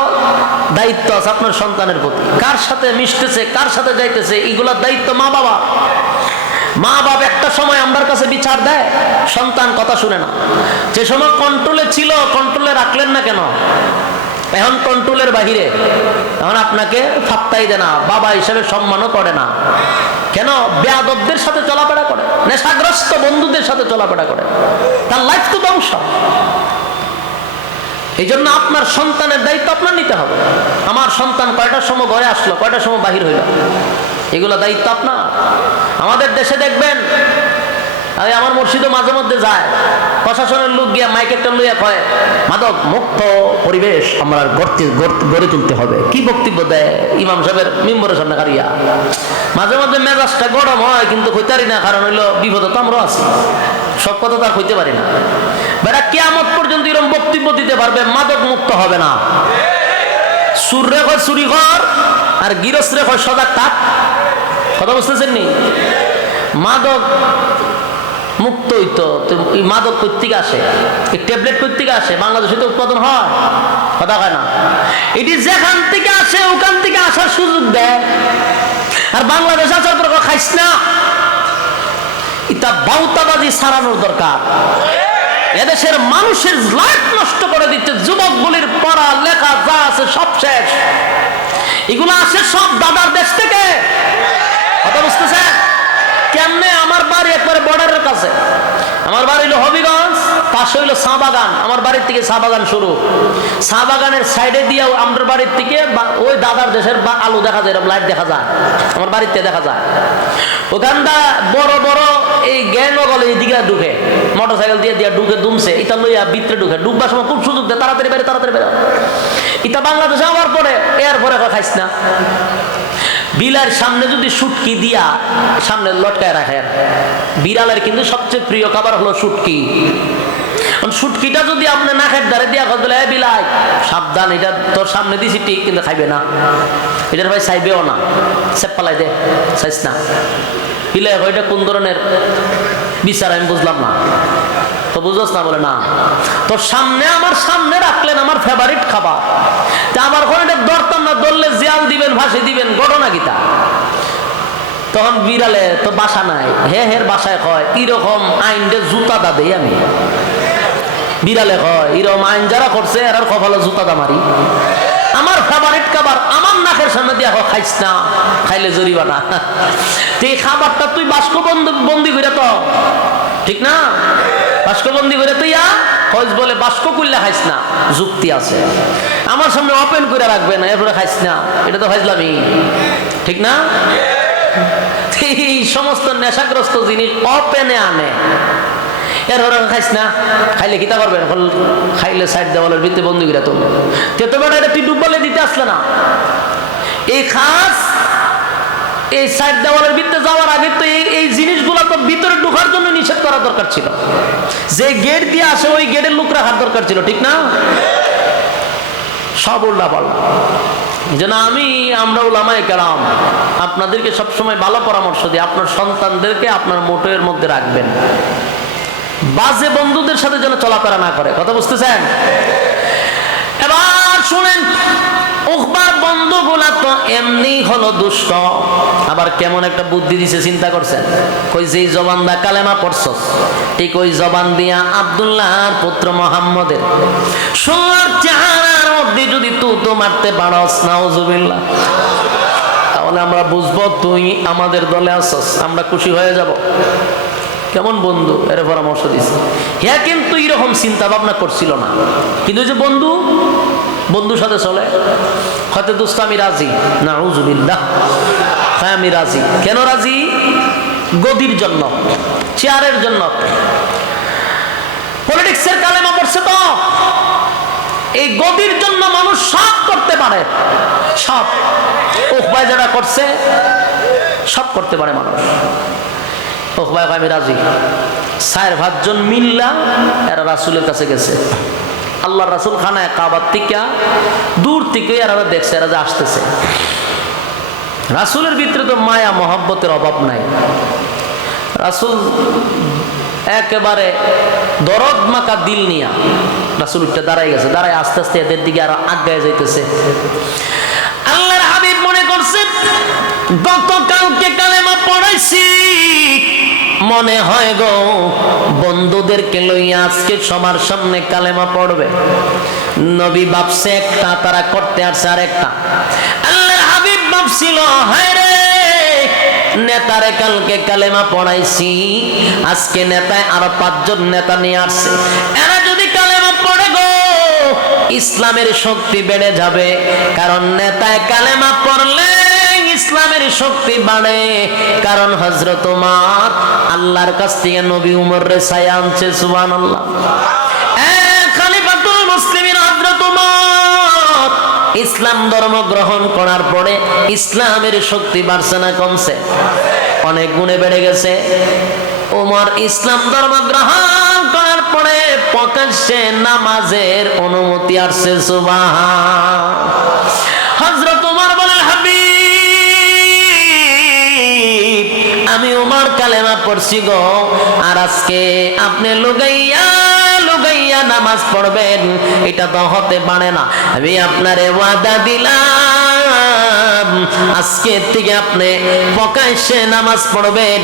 দায়িত্ব আছে আপনার সন্তানের প্রতি। কার সাথে মিশতেছে, কার সাথে যাইতেছে, এগুলোর দায়িত্ব মা বাবা। মা বাবা একটা সময় আমার কাছে বিচার দেয়, সন্তান কথা শুনে না। যে সময় কন্ট্রোলে ছিল, কন্ট্রোলে রাখলেন না কেন? এখন কন্ট্রোলের বাহিরে, এখন আপনাকে ফাত্তাই দেয় না, বাবা হিসেবে সম্মানও করে না। কেন? বেয়াদবদের সাথে চলাফেরা করে, নেশাগ্রস্ত বন্ধুদের সাথে চলাফেরা করে, তার লাইফ তো ধ্বংস। এই জন্য আপনার সন্তানের দায়িত্ব আপনার নিতে হবে। আমার সন্তান কয়টার সময় ঘরে আসলো, কয়টার সময় বাহির হইল, এগুলো দায়িত্ব আপনার। আমাদের দেশে দেখবেন, আমার মুর্শিদও মাঝে মধ্যে যায়, প্রশাসনের লোক গিয়া মাইক একটা লইয়া কয়, মাদক মুক্ত পরিবেশ আমরা গড়ে তুলতে হবে। কি বক্তব্য দেয় ইমাম সাহেবের মিম্বরের সামনে কারিয়া। মাঝে মধ্যে মেজাজটা গরম হয়, কিন্তু কইতারি না, কারণ হইলো বিপদ তো আমরাও আছি, সব কথা তো আর কইতে পারি না। বেটা কিয়ামত পর্যন্ত এরকম বক্তব্য দিতে পারবে, মাদক মুক্ত হবে না। সুর রে কয় চুরি কর, আর গিরস রে কয় সজাগ থাক। কথা বুঝতেছেন নি? মাদক মুক্ত হইতো, মাদক কর্তৃক আসে, ট্যাবলেট কর্তৃক আসে, বাংলাদেশে তো উৎপাদন হয়। কথা হয় না? এটি যেখান থেকে আসে ওখান থেকে আসার সুযোগ দেয়, আর বাংলাদেশ আসার পর খাইস না। এটা বাউতাবাজি সারানোর দরকার। এদেশের মানুষের লাইফ নষ্ট করে দিচ্ছে, যুবকগুলির পড়া লেখা যা আছে সব শেষ। এগুলো আসে সব দাদার দেশ থেকে। কথা বুঝতেছে? কেমনে? আমার বাড়ি একবারে বর্ডারের কাছে, আমার বাড়ি হলো হবিগঞ্জ, পাশে হইলো চা বাগান। আমার বাড়ির থেকে চা বাগান শুরু, চা বাগানের সাইডে দিয়ে আমার বাড়ির থেকে ওই দাদার দেশের আলু দেখা যায়, এরকম লাইট দেখা যায়, আমার বাড়িতে দেখা যায়। ওখানটা বড় বড় এই জ্ঞান গলে এইদিকে ঢুকে, মোটর সাইকেল দিয়ে দিয়ে ঢুকে দুমছে, এটা লইয়া ভিতরে ঢুকে, ঢুকবার সময় খুব সুযোগ দেয়, তাড়াতাড়ি বেরো তাড়াতাড়ি বেরো। এটা বাংলাদেশে আবার পরে, এরপরে খাইস না। বিলার সামনে যদি শুটকি দিয়া সামনে লটকায় রাখে, বিড়ালের কিন্তু সবচেয়ে প্রিয় খাবার হলো শুটকি। শুটকিটা যদি আপনি নাকের ধারে দিয়া বলে, বিলাই সাবধান, এটা তোর সামনে দিছি ঠিক, কিন্তু খাইবে না, এটার ভাই চাইবেও না, সেপ পালাই দে, চাইস না। বিলাই এটা কোন ধরনের বিচার আমি বুঝলাম না। তো বুঝোস না? বলে না, তোর সামনে, আমার সামনে রাখলেন আমার ফেভারিট খাবার, তা আমার ঘরে এটা ধরতাম না, ধরলে জিয়াল দিবেন, ফাঁসি দিবেন, ঘটনা কিতা। তখন বিড়ালে তো বাসা নাই, হে হের বাসায় কয়, কিরকম আইন জুতা দা দেই আমি। বিড়ালে হয় এরকম আইন যারা করছে এরা কপালে জুতা দামারি। আমার ফেভারিট খাবার আমার নাকের সামনে দিয়া খাইস না, খাইলে জরিমানা। তো এই খাবারটা তুই বাস্ক বন্দি করে তো, ঠিক না? বাস্ক বন্দি করে তুই হজ বলে বাস্ক করলে খাইস না, যুক্তি আছে। আমার সামনে ওপেন করে রাখবে না, এরপরে খাইস না, এটা তো ফাইজলামি, ঠিক না? এই সমস্ত নেশাগ্রস্ত জিনিস ওপেনে আনে, এরপরে খাইস না, খাইলে কিতা করবে? খাইলে সাইড দেওয়ালের ভিতরে বন্দি করে তোল। তো বেটা এটা তুই ডুবলে দিতে আসলে না। এই খাস এই সাইড দেওয়ালের ভিতরে যাওয়ার আগে তো এই জিনিসগুলো তো ভিতরে ঢোকার জন্য নিষেধ করা দরকার ছিল। যে গেট দিয়ে আসে ওই গেটের লোক রাখার দরকার ছিল, ঠিক না? সব উল্টা পাল্টা। যেন আমরা উলামায়ে কেরাম আপনাদেরকে সবসময় ভালো পরামর্শ দিই, আপনার সন্তানদেরকে আপনার মোটের মধ্যে রাখবেন, বাজে বন্ধুদের সাথে যেন চলাফেরা না করে। কথা বুঝতেছেন? এবার শুনেন, উকবার বন্ধুগুলা তো এমনি হলো দুষ্ট, আবার কেমন একটা বুদ্ধি দিছে চিন্তা করছেন? কই যেই জবান দা কালেমা পড়ছস, ঠিক ওই জবান দিয়া আব্দুল্লাহর পুত্র মুহাম্মদের সোনার চেহারার মধ্যে যদি তো মারতে পারস, নাউজুবিল্লাহ, তাহলে আমরা বুঝবো তুই আমাদের দলে আসস, আমরা খুশি হয়ে যাব। কেমন বন্ধু, এর পরামর্শ দিছে। হ্যাঁ, কিন্তু এরকম চিন্তা ভাবনা করছিল না, কিন্তু যে বন্ধুর সাথে চলে, হয়তো দোস্ত আমি রাজি, নাউজুবিল্লাহ, হ্যাঁ আমি রাজি। কেন রাজি? গদির জন্য, চেয়ারের জন্য। পলিটিক্সের কালেমা পড়ছে তো, এই গদির জন্য মানুষ সব করতে পারে, সব। উকবায় যারা করছে সব করতে পারে মানুষ। উকবায় আমি রাজি। 4-5 জন মিল্লা এরা রাসূলের কাছে গেছে। আল্লাহ রাসূল খানায় কাবার থেকে দূর থেকে এরা দেখছে এরা যে আসতেছে। রাসূলের ভিতরে তো মায়া মহব্বতের অভাব নাই। রাসূল একেবারে দরদ মাকা দিল নিয়া রাসূল উঠে দাঁড়ায় গেছে, দাঁড়ায় আস্তে আস্তে এদের দিকে আরো আগায় যাইতেছে। আল্লাহর হাবিব মনে করছে গতকালকে কালেমা পড়াইছি, মনে হয় গো বন্ধুদেরকে লইয়া আজকে সবার সামনে কালেমা পড়বে। নবী ভাবছে একটা, তারা করতে আসছে আরেকটা। আল্লাহর হাবিব ভাবছিল, হায় রে নেতারে কালকে কালেমা পড়াইছি, আজকে নেতায় আরো 5 জন নেতা নিয়ে আসছে, এরা যদি কালেমা পড়ে গো ইসলামের শক্তি বেড়ে যাবে। কারণ নেতায় কালেমা পড়লে ইসলামের শক্তি বাড়ে। কারণ হযরত ওমর আল্লাহর কাছ থেকে নবী উমর রে ছায়া আনছে, সুবহানাল্লাহ। খলিফাতুল মুসলিমিন হযরত ওমর ইসলাম ধর্ম গ্রহণ করার পরে ইসলামের শক্তি বাড়ছে না কমছে? অনেক গুণে বেড়ে গেছে। ওমর ইসলাম ধর্ম গ্রহণ করার পরে প্রকাশ্যে নামাজের অনুমতি আসছে, সুবহান। হযরত ওমর বলেন, হাবিব আমি ওমর কালেমা পড়ছি গো, আর আজকে আপনি লুগাইয়া নামাজ পড়বেন, এটা তো হতে পারে না। আমি আপনারে ওয়াদা দিলাম আজকে থেকে আপনি প্রকাশ্যে নামাজ পড়বেন।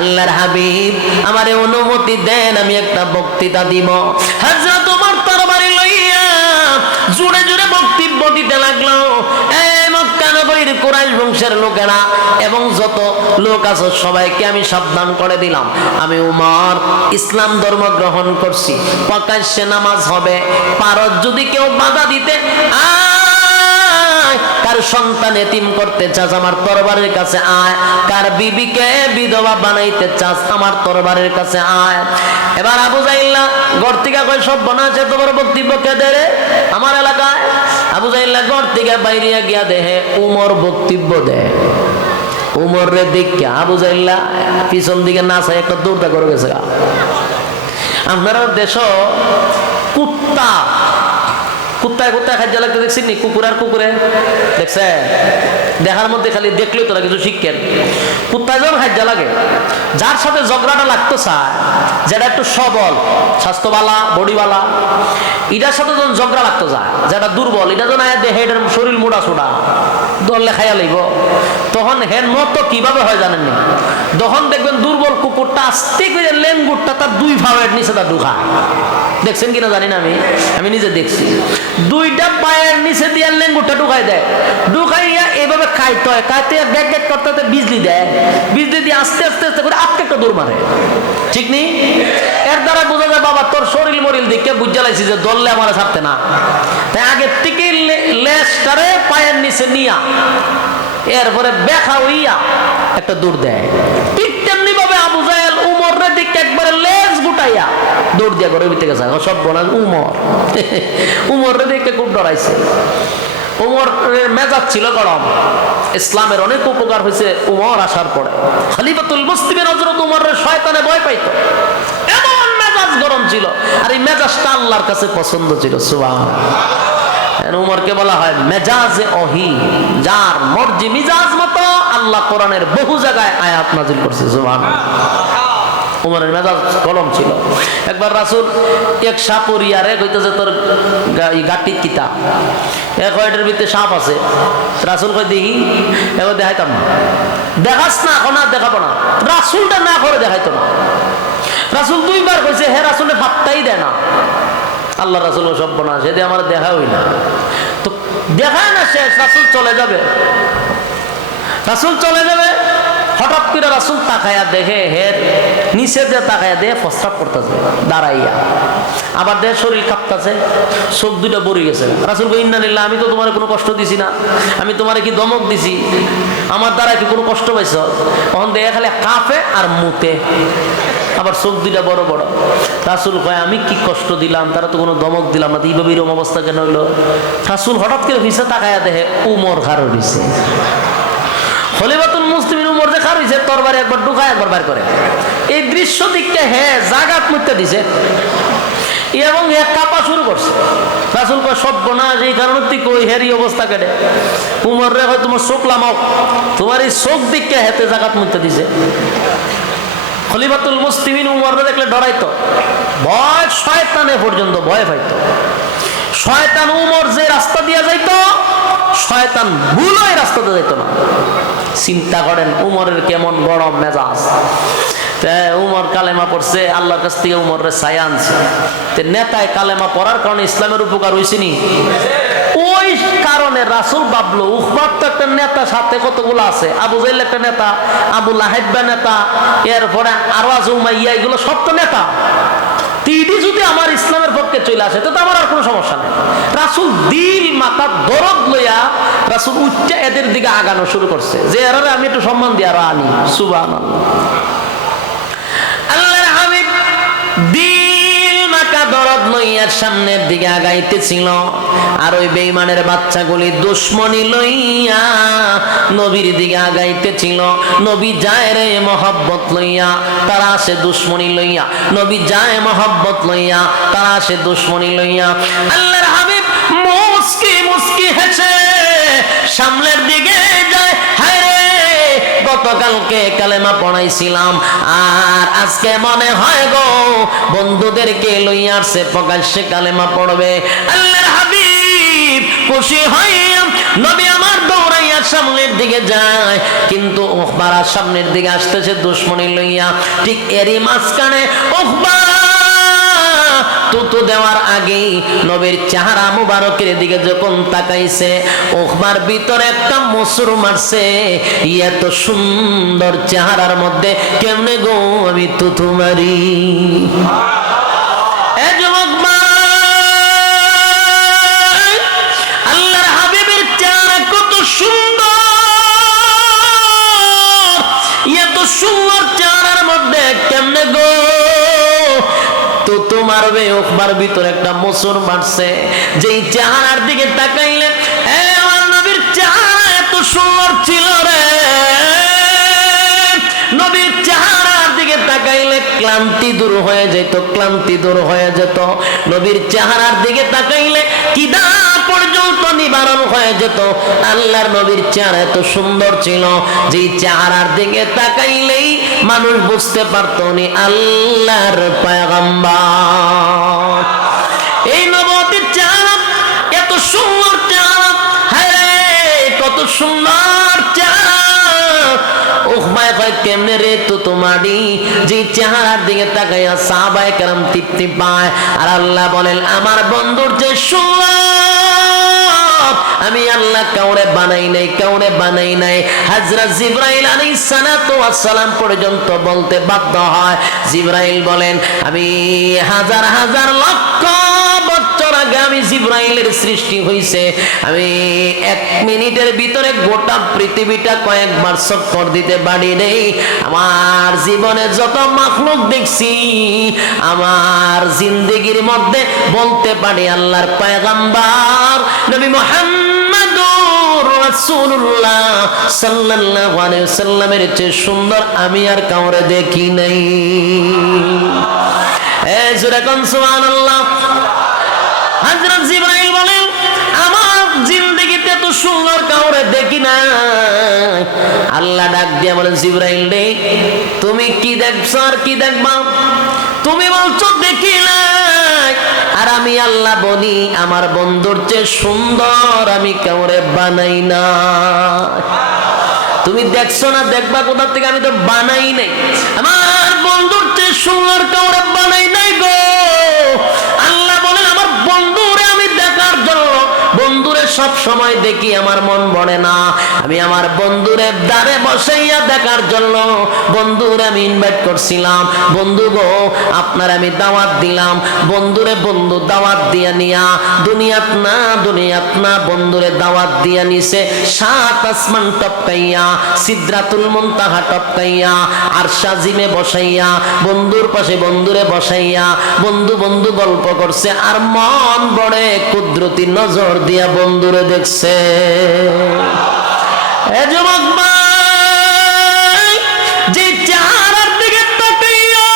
আল্লাহর হাবিব আমারে অনুমতি দেন, আমি একটা বক্তৃতা দিব। হযরত ওমর তরবারি লইয়া জোরে জোরে বক্তব্য দিতে লাগলো। মক্কা নগরীর কুরাইশ বংশের লোকেরা এবং যত লোক আছে সবাইকে আমি সাবধান করে দিলাম, আমি উমর ইসলাম ধর্ম গ্রহণ করছি, প্রকাশ্যে নামাজ হবে। পারত যদি কেউ বাধা দিতে, কার সন্তান এতিম করতে চাস আমার তরবারের কাছে আয়, কার বিবিকে বিধবা বানাইতে চাস আমার তরবারের কাছে আয়। এবার আবু জাইল্লা ঘর থেকে কয়, সব বানাচ্ছে তোমার বক্তব্য কে দে রে আমার এলাকায়? আবু জাইল্লা ঘর থেকে বাইরে গিয়া দেহে উমর বক্তব্য দেয়। উমর রে দেখে আবু জাইল্লা পিছন দিকে না চাই একটা দৌড়টা করে গেছে। আপনারা দেশ কুত্তায় খাদ্য লাগতে দেখছেন নি? কুকুরে দেখছে, দেখার মধ্যে খালি দেখলেই তোরা কিছু শিখেন। কুত্তায় যখন খাদ্য লাগে, যার সাথে ঝগড়াটা লাগতো চায়, যেটা একটু সবল স্বাস্থ্যবালা বডিওয়ালা, এটার সাথে যখন ঝগড়া লাগতো যায়, যেটা দুর্বল, এটা যখন দেখে এটার শরীর মোটা সোটা দললে খাইয়া লইব, তখন হের মতো কিভাবে হয় জানেননি? তখন দেখবেন দুর্বল কুকুরটা আস্তে করে লেঙ্গুরটা তার 2 ভাবের নিচে তা ঢুকায়, দেখছেন কিনা জানি না, আমি নিজে দেখছি। দুইটা পায়ের নিচে দিয়ে লেঙ্গুরটা ঢুকাই দেয়, ঢুকাইয়া এইভাবে খাইতে হয়, খাইতে গ্যাক গ্যাক করতে বিজলি দেয়, বিজলি দিয়ে আস্তে আস্তে আস্তে করে আপকে একটা দৌড় মারে, ঠিক নেই? এর দ্বারা বোঝা যায় বাবা তোর শরীর মরিল দিকে বুঝা লাইছি যে দললে আমার ছাড়তে না, তাই আগের থেকে লেজটারে পায়ের নিচে নিয়া এরপরে বেখা হইয়া একটা দৌড় দেয়। ঠিক তেমনি ভাবে আবু জাহেল উমরের দিকে একবারে লেজ গুটাইয়া দৌড় দিয়া ঘরের ভিতরে গেছে। সব বলা উমরের দিকে খুব ডরাইছে। উমরের মেজাজ ছিল গরম, ইসলামের অনেক উপকার হয়েছে উমর আসার পরে। খলিফাতুল মুসলিমিন হযরত উমরের শয়তানে ভয় পাইতো, এমন মেজাজ গরম ছিল, আর এই মেজাজটা আল্লাহর কাছে পছন্দ ছিল। সুবহানাল্লাহ। উমরকে বলা হয় মেজাজে ওহী, যার মর্জি মিজাজ মতো আল্লাহ কোরআনের বহু জায়গায় আয়াত নাযিল করছে। সুবহানাল্লাহ। উমরের মেজাজ গরম ছিল। একবার রাসূল এক সাপরিয়ারে কইতেছে তোর গাটি কিতা, এক কয়টার ভিতরে সাপ আছে। রাসূল কই দেখি, এবার দেখাইতাম না। দেখাস না, এখন আর দেখাবো না। রাসূলটা না করে দেখাইতো না। রাসূল দুইবার কইছে, হে রাসূলের পাত্তাই দেয় না। আল্লাহ রাসূল সভ্য না, সেদিন আমার দেখা হই না, তো দেখায় না শেষ। রাসূল চলে যাবে, রাসূল চলে যাবে, হঠাৎ করে রাসূল তাকায়া দেখে হের নিচে যে তাকায়া দেখে প্রস্রাব করতেছে দাঁড়াইয়া, আবার দেহ শরীর কাঁপতেছে, চোখ দুইটা ভরে গেছে। রাসূল কই ইন্না লিল্লাহ, আমি তো তোমার কোনো কষ্ট দিছি না, আমি তোমার কি ধমক দিছি, আমার দ্বারা কি কোনো কষ্ট পাইছ? তখন দেখে খালি কাঁপে আর মুতে, আবার চোখ দুইটা বড় বড়। রাসূল কয় আমি কি কষ্ট দিলাম, তারা তো কোনো ধমক দিলাম না, এইভাবে এরকম অবস্থা কেন হইলো? রাসূল হঠাৎ করে ভিসা তাকায়া দেখে উমর খাড় হইছে। খলিফাতুল মুসলিমিন উমর যে খাড় হইছে, তরবারি একবার ঢুকায় একবার বের করে। এই দৃশ্য দেখতে জাগাত মুতে দিছে এবং কাঁপা শুরু করছে। রাসূল কয় সর্বনাশ, এই কারণে তুই কই হেরি অবস্থা কেটে? উমর রে হয় তোমার চোখ লামাও, তোমার এই চোখ দেখতে হেতে জাগাত মুতে দিছে। খলিফাতুল মুসলিমিন উমরকে দেখলে ডরাইতো, ভয় শয়তানে পর্যন্ত ভয় পাইতো। শয়তান উমর যে রাস্তা দিয়ে যাইতো, শয়তান ভুল ওই রাস্তাতে যাইতো না। চিন্তা করেন উমরের কেমন গরম মেজাজ। উমর কালেমা পড়ছে, আল্লাহর কাছ থেকে উমরের ছায়া আনছে। নেতায় কালেমা পড়ার কারণে ইসলামের উপকার হয়েছে নি? ওই কারণে রাসূল ভাবলো উখবার তো একটা নেতা, সাথে কতগুলো আছে, আবু জাহেল একটা নেতা, আবু লাহাব নেতা, এরপরে আরওয়াজ উমাইয়া, এগুলো সব তো নেতা। তিনি যদি আমার ইসলামের পক্ষে চলে আসে তো আমার আর কোনো সমস্যা নেই। রাসূল দিল মাথা দরদ লইয়া রাসূল উচ্চা এদের দিকে আগানো শুরু করছে, যে এরা আমি একটু সম্মান দিয়ে আরো আনি। সুবহানাল্লাহ। আল্লাহর হাবিব দিল মাথা দরদ লইয়া সামনের দিকে আগাইতেছিল, আর ওই বেঈমানের বাচ্চাগুলি দুশমনী লইয়া নবীর দিকে আগাইতেছিল। নবী যায় রে মহব্বত লইয়া, তারা আসে দুশমনী লইয়া। নবী যায় মহব্বত লইয়া, তারা আসে দুশমনী লইয়া। আল্লাহর হাবিব মুস্কি মুস্কি হেসে সামনের দিকে যায়। হায় রে, গতকালকে কালেমা পড়াইছিলাম, আর আজকে মনে হয় গো বন্ধুদেরকে লইয়া আসছে প্রকাশ্যে কালেমা পড়বে। আল্লাহর হাবিব খুশি হইয়া নবী আমার দৌড়াইয়া সামনের দিকে যায়, কিন্তু উখবার সামনের দিকে আসতেছে দুশমনী লইয়া। ঠিক এরই মাঝখানে উখবা তুতু দেওয়ার আগেই নবীর চেহারা মুবারকের দিকে যখন তাকাইছে, উখবার ভিতরে একটা মসুর মারছে। এত সুন্দর চেহারার মধ্যে কেমনে গো আমি তুতু মারি? আল্লাহর হাবিবের চেহারা কত সুন্দর, এত সুন্দর চেহারার মধ্যে কেমনে গো তো মারবে? উখবার ভিতরে একটা মোচর মারছে। যেই চেহারার দিকে তাকাইলে আমার নবীর চেহারা এত সুন্দর ছিল রে, নবীর চেহারার দিকে তাকাইলে ক্লান্তি দূর হয়ে যেত, ক্লান্তি দূর হয়ে যেত। নবীর চেহারার দিকে তাকাইলে কিদা পর্যন্ত নিবারণ হয়ে যেত। আল্লাহর নবীর চেহারা এত সুন্দর ছিল, যে চেহারার দিকে তাকাইলেই মানুষ বুঝতে পারত উনি আল্লাহর পয়গম্বর। এই নবুয়তের চেহারা এত সুন্দর চেহারা, হায় কত সুন্দর চেহারা। উখবা সাহাবায়ে কয় কেমনে রে তুতুমাডি, যে চেহারার দিকে তাকাইয়া সাহাবায়ে কেরাম তৃপ্তি পায়। আর আল্লাহ বলেন আমার বন্ধুর যে সুন্নাত আমি আল্লাহ কাউরে বানাই নাই, কাউরে বানাই নাই। হযরত জিবরাইল আলাইহিস সালাতু ওয়াস সালাম পর্যন্ত বলতে বাধ্য হয়। জিবরাইল বলেন আমি হাজার হাজার লক্ষ বছর আগে আমি জিবরাইলের সৃষ্টি হইছে, আমি 1 মিনিটের ভিতরে গোটা পৃথিবীটা কয়েকবার চক্কর দিতে পারি নেই। আমার জীবনে যত মাখলুক দেখছি আমার জিন্দেগির মধ্যে বলতে পারি আল্লাহর পয়গম্বর নবী মুহাম্মদুর রাসূলুল্লাহ সাল্লাল্লাহু আলাইহি ওয়াসাল্লামের চেয়ে সুন্দর আমি আর কাউরে দেখি নাই। এই জোরে কোন সুবহানাল্লাহ। হযরত জিবরাইল বলেন আমার জিন্দেগিতে তো সুন্দর কাউরে দেখি না। আল্লাহ ডাক দিয়ে বলেন জিবরাইল রে তুমি কি দেখছো আর কি দেখবা? তুমি বলছো দেখি না, আর আমি আল্লাহ বলি আমার বন্ধুর চেয়ে সুন্দর আমি কাউরে বানাই না। তুমি দেখছো না, দেখবা কোথা থেকে? আমি তো বানাই নাই, আমার বন্ধুর চেয়ে সুন্দর কাউরে বানাই নাই গো। আল্লাহ বলেন আমার বন্ধুরে আমি দেখার জন্য বন্ধুরে সব সময় দেখি আমার মন ভরে না, আমি আমার বন্ধুরে দ্বারে বসাইয়া দেখার জন্য বন্ধুরে আমি ইনভাইট করছিলাম। বন্ধু গো আপনার আমি দাওয়াত দিলাম, বন্ধুরে বন্ধু দাওয়াত দিয়া নিয়া দুনিয়াত না বন্ধুরে দাওয়াত দিয়া নিছে 7 আসমান টপকাইয়া সিদরাতুল মুনতাহা টপকাইয়া আরশ আজিমে বসাইয়া বন্ধুর পাশে বন্ধুরে বসাইয়া বন্ধু বন্ধু গল্প করছে আর মন বড়ে কুদরতি নজর দিয়া বন্ধুরে দেখছে। এ যুবক ভাই যে চেহারার দিকে তাকাইয়া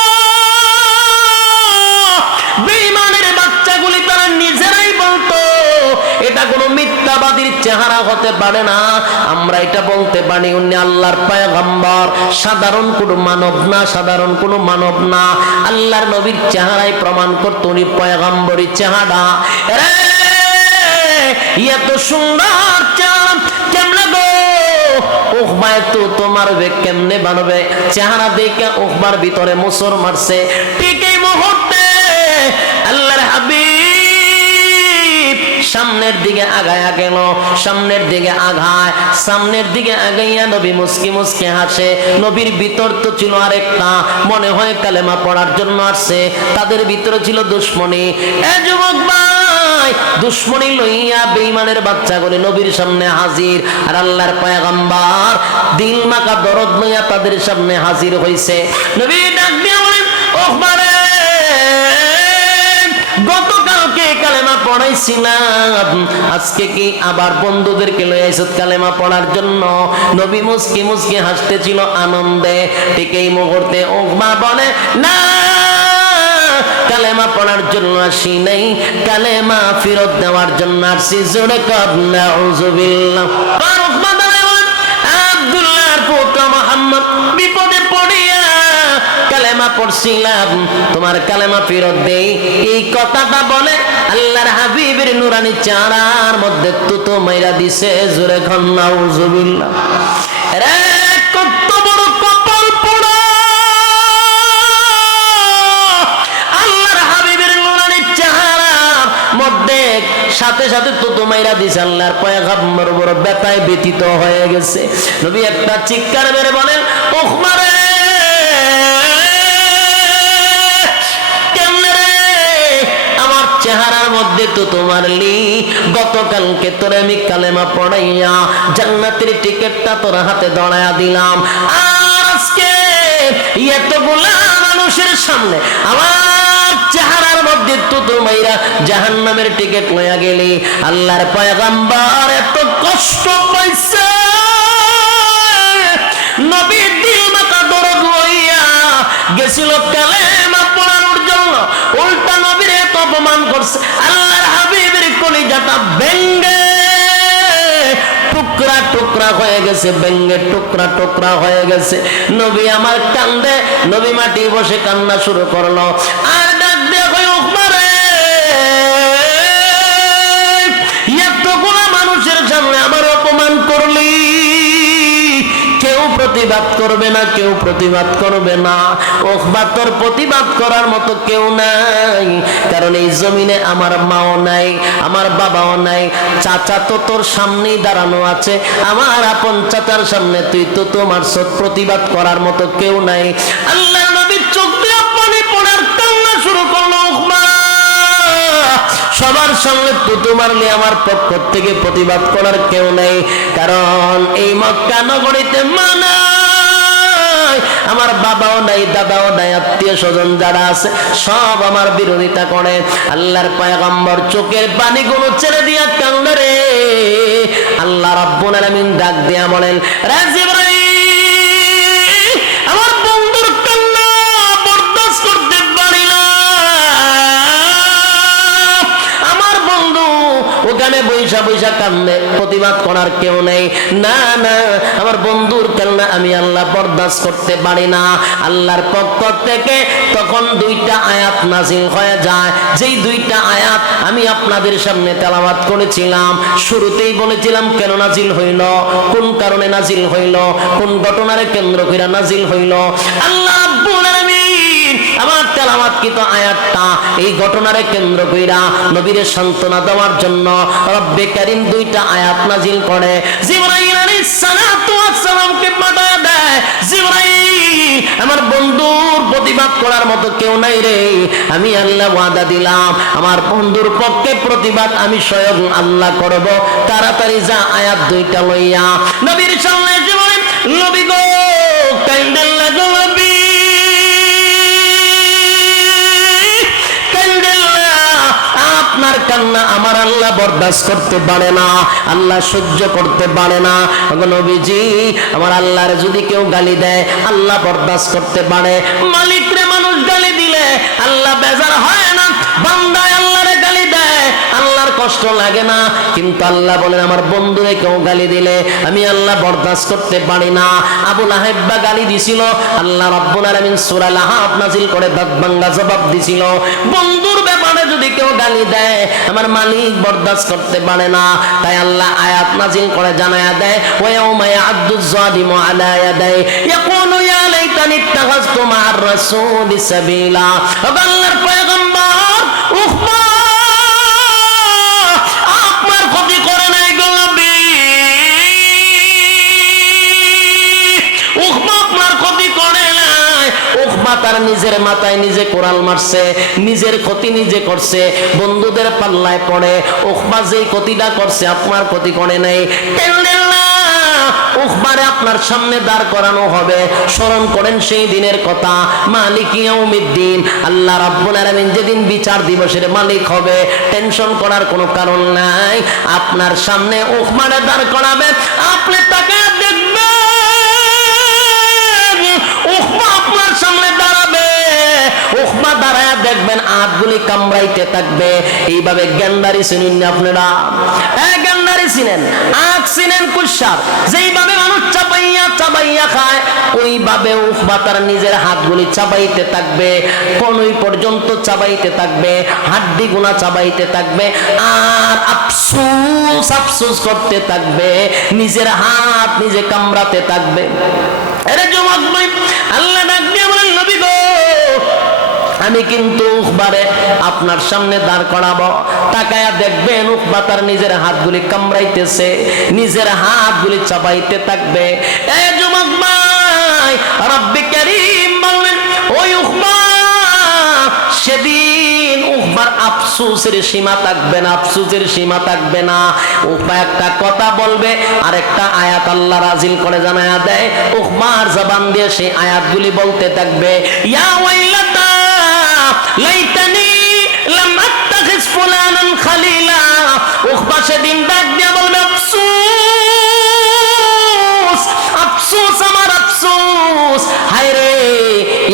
বেঈমানের বাচ্চাগুলি তারা নিজেরাই বলতো এটা কোনো মিথ্যাবাদীর চেহারা হতে পারে না, আমরা এটা বলতে পারি উনি আল্লাহর পয়গম্বর, সাধারণ কোনো মানব না, সাধারণ কোনো মানব না। আল্লাহর নবীর চেহারায় প্রমাণ করতো উনি পয়গম্বরী চেহারা। এত সুন্দর চেহারা কেমনে গো উকবা তো তোমার কেমনে বানবে? চেহারা দেখে উকবার ভিতরে মুসর মারছে। ঠিক এই মুহূর্তে আল্লাহর হাবিব সামনের দিকে আগায়া গেল, সামনের দিকে আগায়, সামনের দিকে আগাইয়া নবী মুস্কি মুস্কি হাসে। নবীর ভিতর তো ছিল আরেকটা, মনে হয় কালেমা পড়ার জন্য আসছে, তাদের ভিতরে ছিল দুশমনী। এ যুবক ভাই দুশমনী লইয়া বেঈমানের বাচ্চাগুলি নবীর সামনে হাজির, আর আল্লাহর পয়গম্বর দিল মাকা দরদ লইয়া তাদের সামনে হাজির হইছে। নবী ডাক দিয়া বলেন ওহমারে গতকালকে কালেমা পড়াইছিলাম, আজকে কি আবার বন্ধুদেরকে লইয়া আইছত কালেমা পড়ার জন্য? নবী মুস্কি মুস্কি হাসতেছিল আনন্দে। ঠিক এই মুহূর্তে ওহমা বলে না কালেমা পড়ার জন্য আসি নাই, কালেমা ফেরত দেওয়ার জন্য আসছি। জোরে কর নাউযুবিল্লাহ। আব্দুল্লাহর পুত্র মুহাম্মদ বিপদে পড়িয়া কালেমা পড়ছিলাম, তোমার কালেমা ফেরত দেই, এই কথাটা বলে আল্লাহর হাবিবের নুরানি চেহারার মধ্যে তুতো মাইরা দিছে। জোরে কর নাউযুবিল্লাহ। রে কত বড় কপাল পোড়া আল্লাহর হাবিবের নুরানি চেহারার মধ্যে সাথে সাথে তুতো মাইরা দিছে। আল্লাহর পয়গম্বর বড় ব্যথায় ব্যথিত হয়ে গেছে। নবী একটা চিৎকার মেরে বলেন উখমারে চেহারার মধ্যে তো তোমার লি, গতকালকে তোরে আমি কালেমা পড়াইয়া জান্নাতের টিকেটটা তোর হাতে ধরাইয়া দিলাম, আর আজকে এতগুলা মানুষের সামনে আমার চেহারার মধ্যে তো তোমাইরা জাহান্নামের টিকেট লইয়া গেলি। আল্লাহর পয়গম্বর এত কষ্ট পাইছে, নবী দিল মাথা দরদ লইয়া গেছিল কালেমা পড়ানোর জন্য, উল্টা নবীর এত অপমান করছে। আল্লাহর হাবিবের কলিজাটা ভেঙ্গে টুকরা টুকরা হয়ে গেছে, ভেঙ্গে টুকরা টুকরা হয়ে গেছে। নবী আমার কান্দে, নবী মাটি বসে কান্না শুরু করলো, আর ডাক দিয়ে কই উকমারে এতগুলা মানুষের সামনে আমার অপমান করলি, কেউ প্রতিবাদ করবে না, কেউ প্রতিবাদ করবে না। উকবা তোর প্রতিবাদ করার মতো কেউ নাই, কারণ এই জমিনে আমার মাও নাই, আমার বাবাও নাই, চাচা তো তোর সামনেই দাঁড়ানো আছে, আমার আপন চাচার সামনে তুই তো তোমার প্রতিবাদ করার মতো কেউ নাই। আল্লাহ নবীর চোখ দিয়ে পানি পড়ার কান্না শুরু করলো। উকবা, সবার সামনে তুতু মারলে আমার পক্ষ থেকে প্রতিবাদ করার কেউ নেই, কারণ এই মক্কা নগরীতে মানা আমার বাবাও নাই, দাদাও নাই, আত্মীয় স্বজন যারা আছে সব আমার বিরোধিতা করে। আল্লাহর পয়গম্বর চোখের পানিগুলো ছেড়ে দিয়া কান্দে রে। আল্লাহ রাব্বুল আলামিন ডাক দিয়া বলেন, রে জিবরাইল, আমার বন্ধুর কান্না বরদাস্ত করতে পারি না। আমার বন্ধু ওখানে বৈশা বৈশা কান্দে, প্রতিবাদ করার কেউ নেই। না না, আমার বন্ধুর কান্না আমি আল্লাহ বরদাস্ত করতে পারি না। আল্লাহর পক্ষ থেকে তখন দুইটা আয়াত নাজিল হয়ে যায়, যেই দুইটা আয়াত আমি আপনাদের সামনে তেলাওয়াত করেছিলাম। শুরুতেই বলেছিলাম কেন নাজিল হইল, কোন কারণে নাজিল হইল, কোন ঘটনারে কেন্দ্র করে নাজিল হইল। আল্লাহ রাব্বুল আলামিন আমার তেলাওয়াতকৃত আয়াতটা এই ঘটনারে কেন্দ্র কইরা নবীরে সান্ত্বনা দেওয়ার জন্য রব্বে কারীম দুইটা আয়াত নাজিল করে। জিবরাইল আলাইহিস সালাতু ওয়াস সালামকে পাঠায় দেয়, জিবরাইল, আমার বন্ধুর প্রতিবাদ করার মতো কেউ নাই রে। আমি আল্লাহ ওয়াদা দিলাম আমার বন্ধুর পক্ষে প্রতিবাদ আমি স্বয়ং আল্লাহ করব। তাড়াতাড়ি যা আয়াত দুইটা লইয়া নবীর সামনে এসে বলেন, নবী গো, কাইন্দেন লাগো নবী, আপনার কান্না আমার আল্লাহ বরদাস্ত করতে পারে না, আল্লাহ সহ্য করতে পারে না। নবীজি, আমার আল্লাহর যদি কেউ গালি দেয় আল্লাহ বরদাস্ত করতে পারে। মালিকরে মানুষ গালি দিলে আল্লাহ বেজার হয় না, বান্দায় আল্লাহরে গালি দেয় আল্লাহর কষ্ট লাগে না। কিন্তু আল্লাহ বলেন আমার বন্ধুরে কেউ গালি দিলে আমি আল্লাহ বরদাস্ত করতে পারি না। আবু লাহাব গালি দিছিল, আল্লাহ রাব্বুল আলামিন সূরা লাহাব নাজিল করে দাঁত ভাঙা জবাব দিছিল। বন্ধুর ব্যাপারে যদি কেউ গালি দেয় আমার মালিক বরদাস্ত করতে পারে না। তাই আল্লাহ আয়াত নাজিল করে জানায়া দেয়, ওয়া ইয়াউমা ইয়া'আদ্দুয যালিমু আলা ইয়াদাই ইয়াকুলু ইয়া লাইতানি ইত্তাখাযতু মা'আর রাসূলি সাবিলা। আল্লাহর পয়গম্বর উকবা আপনার ক্ষতি করে নাই গো নবী, উকবা আপনার ক্ষতি করে নাই। উকবা তার নিজের মাথায় নিজে কোরাল মারছে, নিজের ক্ষতি নিজে করছে, বন্ধুদের পাল্লায় পড়ে। উকবা যেই ক্ষতিটা করছে আপনার ক্ষতি করে নাই। উকবারে আপনার সামনে দাঁড় করানো হবে। স্মরণ করেন সেই দিনের কথা, মালিক ইয়াউমিদ্দিন, আল্লাহ রাব্বুল আলামিন যেদিন বিচার দিবসের মালিক হবে, টেনশন করার কোনো কারণ নাই। আপনার সামনে উকবারে দাঁড় করাবে, আপনি তাকে দেখবেন, উকবা আপনার সামনে দাঁড়াবে, উকবা দাঁড়ায় দেখবেন আঁতগুলি কামড়াইতে থাকবে। এইভাবে গেন্ডারি চিনেন না আপনারা? গেন্ডারি চিনেন, আঁক চিনেন, কুসার, যেইভাবে মানুষ চাবাইয়া চাবাইয়া খায় ওইভাবে উকবা তার নিজের হাতগুলি চাবাইতে থাকবে, কোনই পর্যন্ত চাবাইতে থাকবে, হাড্ডি গুনা চাবাইতে থাকবে, আর আফসোস আফসোস করতে থাকবে, নিজের হাত নিজে কামড়াতে থাকবে। আরে যুবক ভাই, আল্লাহ ডাক দিয়ে বলেন, নবী গো, আমি কিন্তু উকবারে আপনার সামনে দাঁড় করাবো, তাকায়া দেখবেন উকবা তার নিজের হাতগুলি কামড়াইতেছে, নিজের হাতগুলি চাবাইতে থাকবে। এ যুবক ভাই, রব্বে কারীম বললেন, ওই উকবা সেদিন উকবার আফসোসের সীমা থাকবে না, আফসোসের সীমা থাকবে না। উকবা একটা কথা বলবে আর একটা আয়াত আল্লাহ নাজিল করে জানায়া দেয়, উকবার জবান দিয়ে সেই আয়াতগুলি বলতে থাকবে, ইয়া ওয়াইলাতা লাইতানি লাম আত্তাখিজ ফুলানান খালিলা। উকবা সেদিন ডাক দিয়ে বলবে, আফসোস আফসোস আমার আফসোস, হায় রে,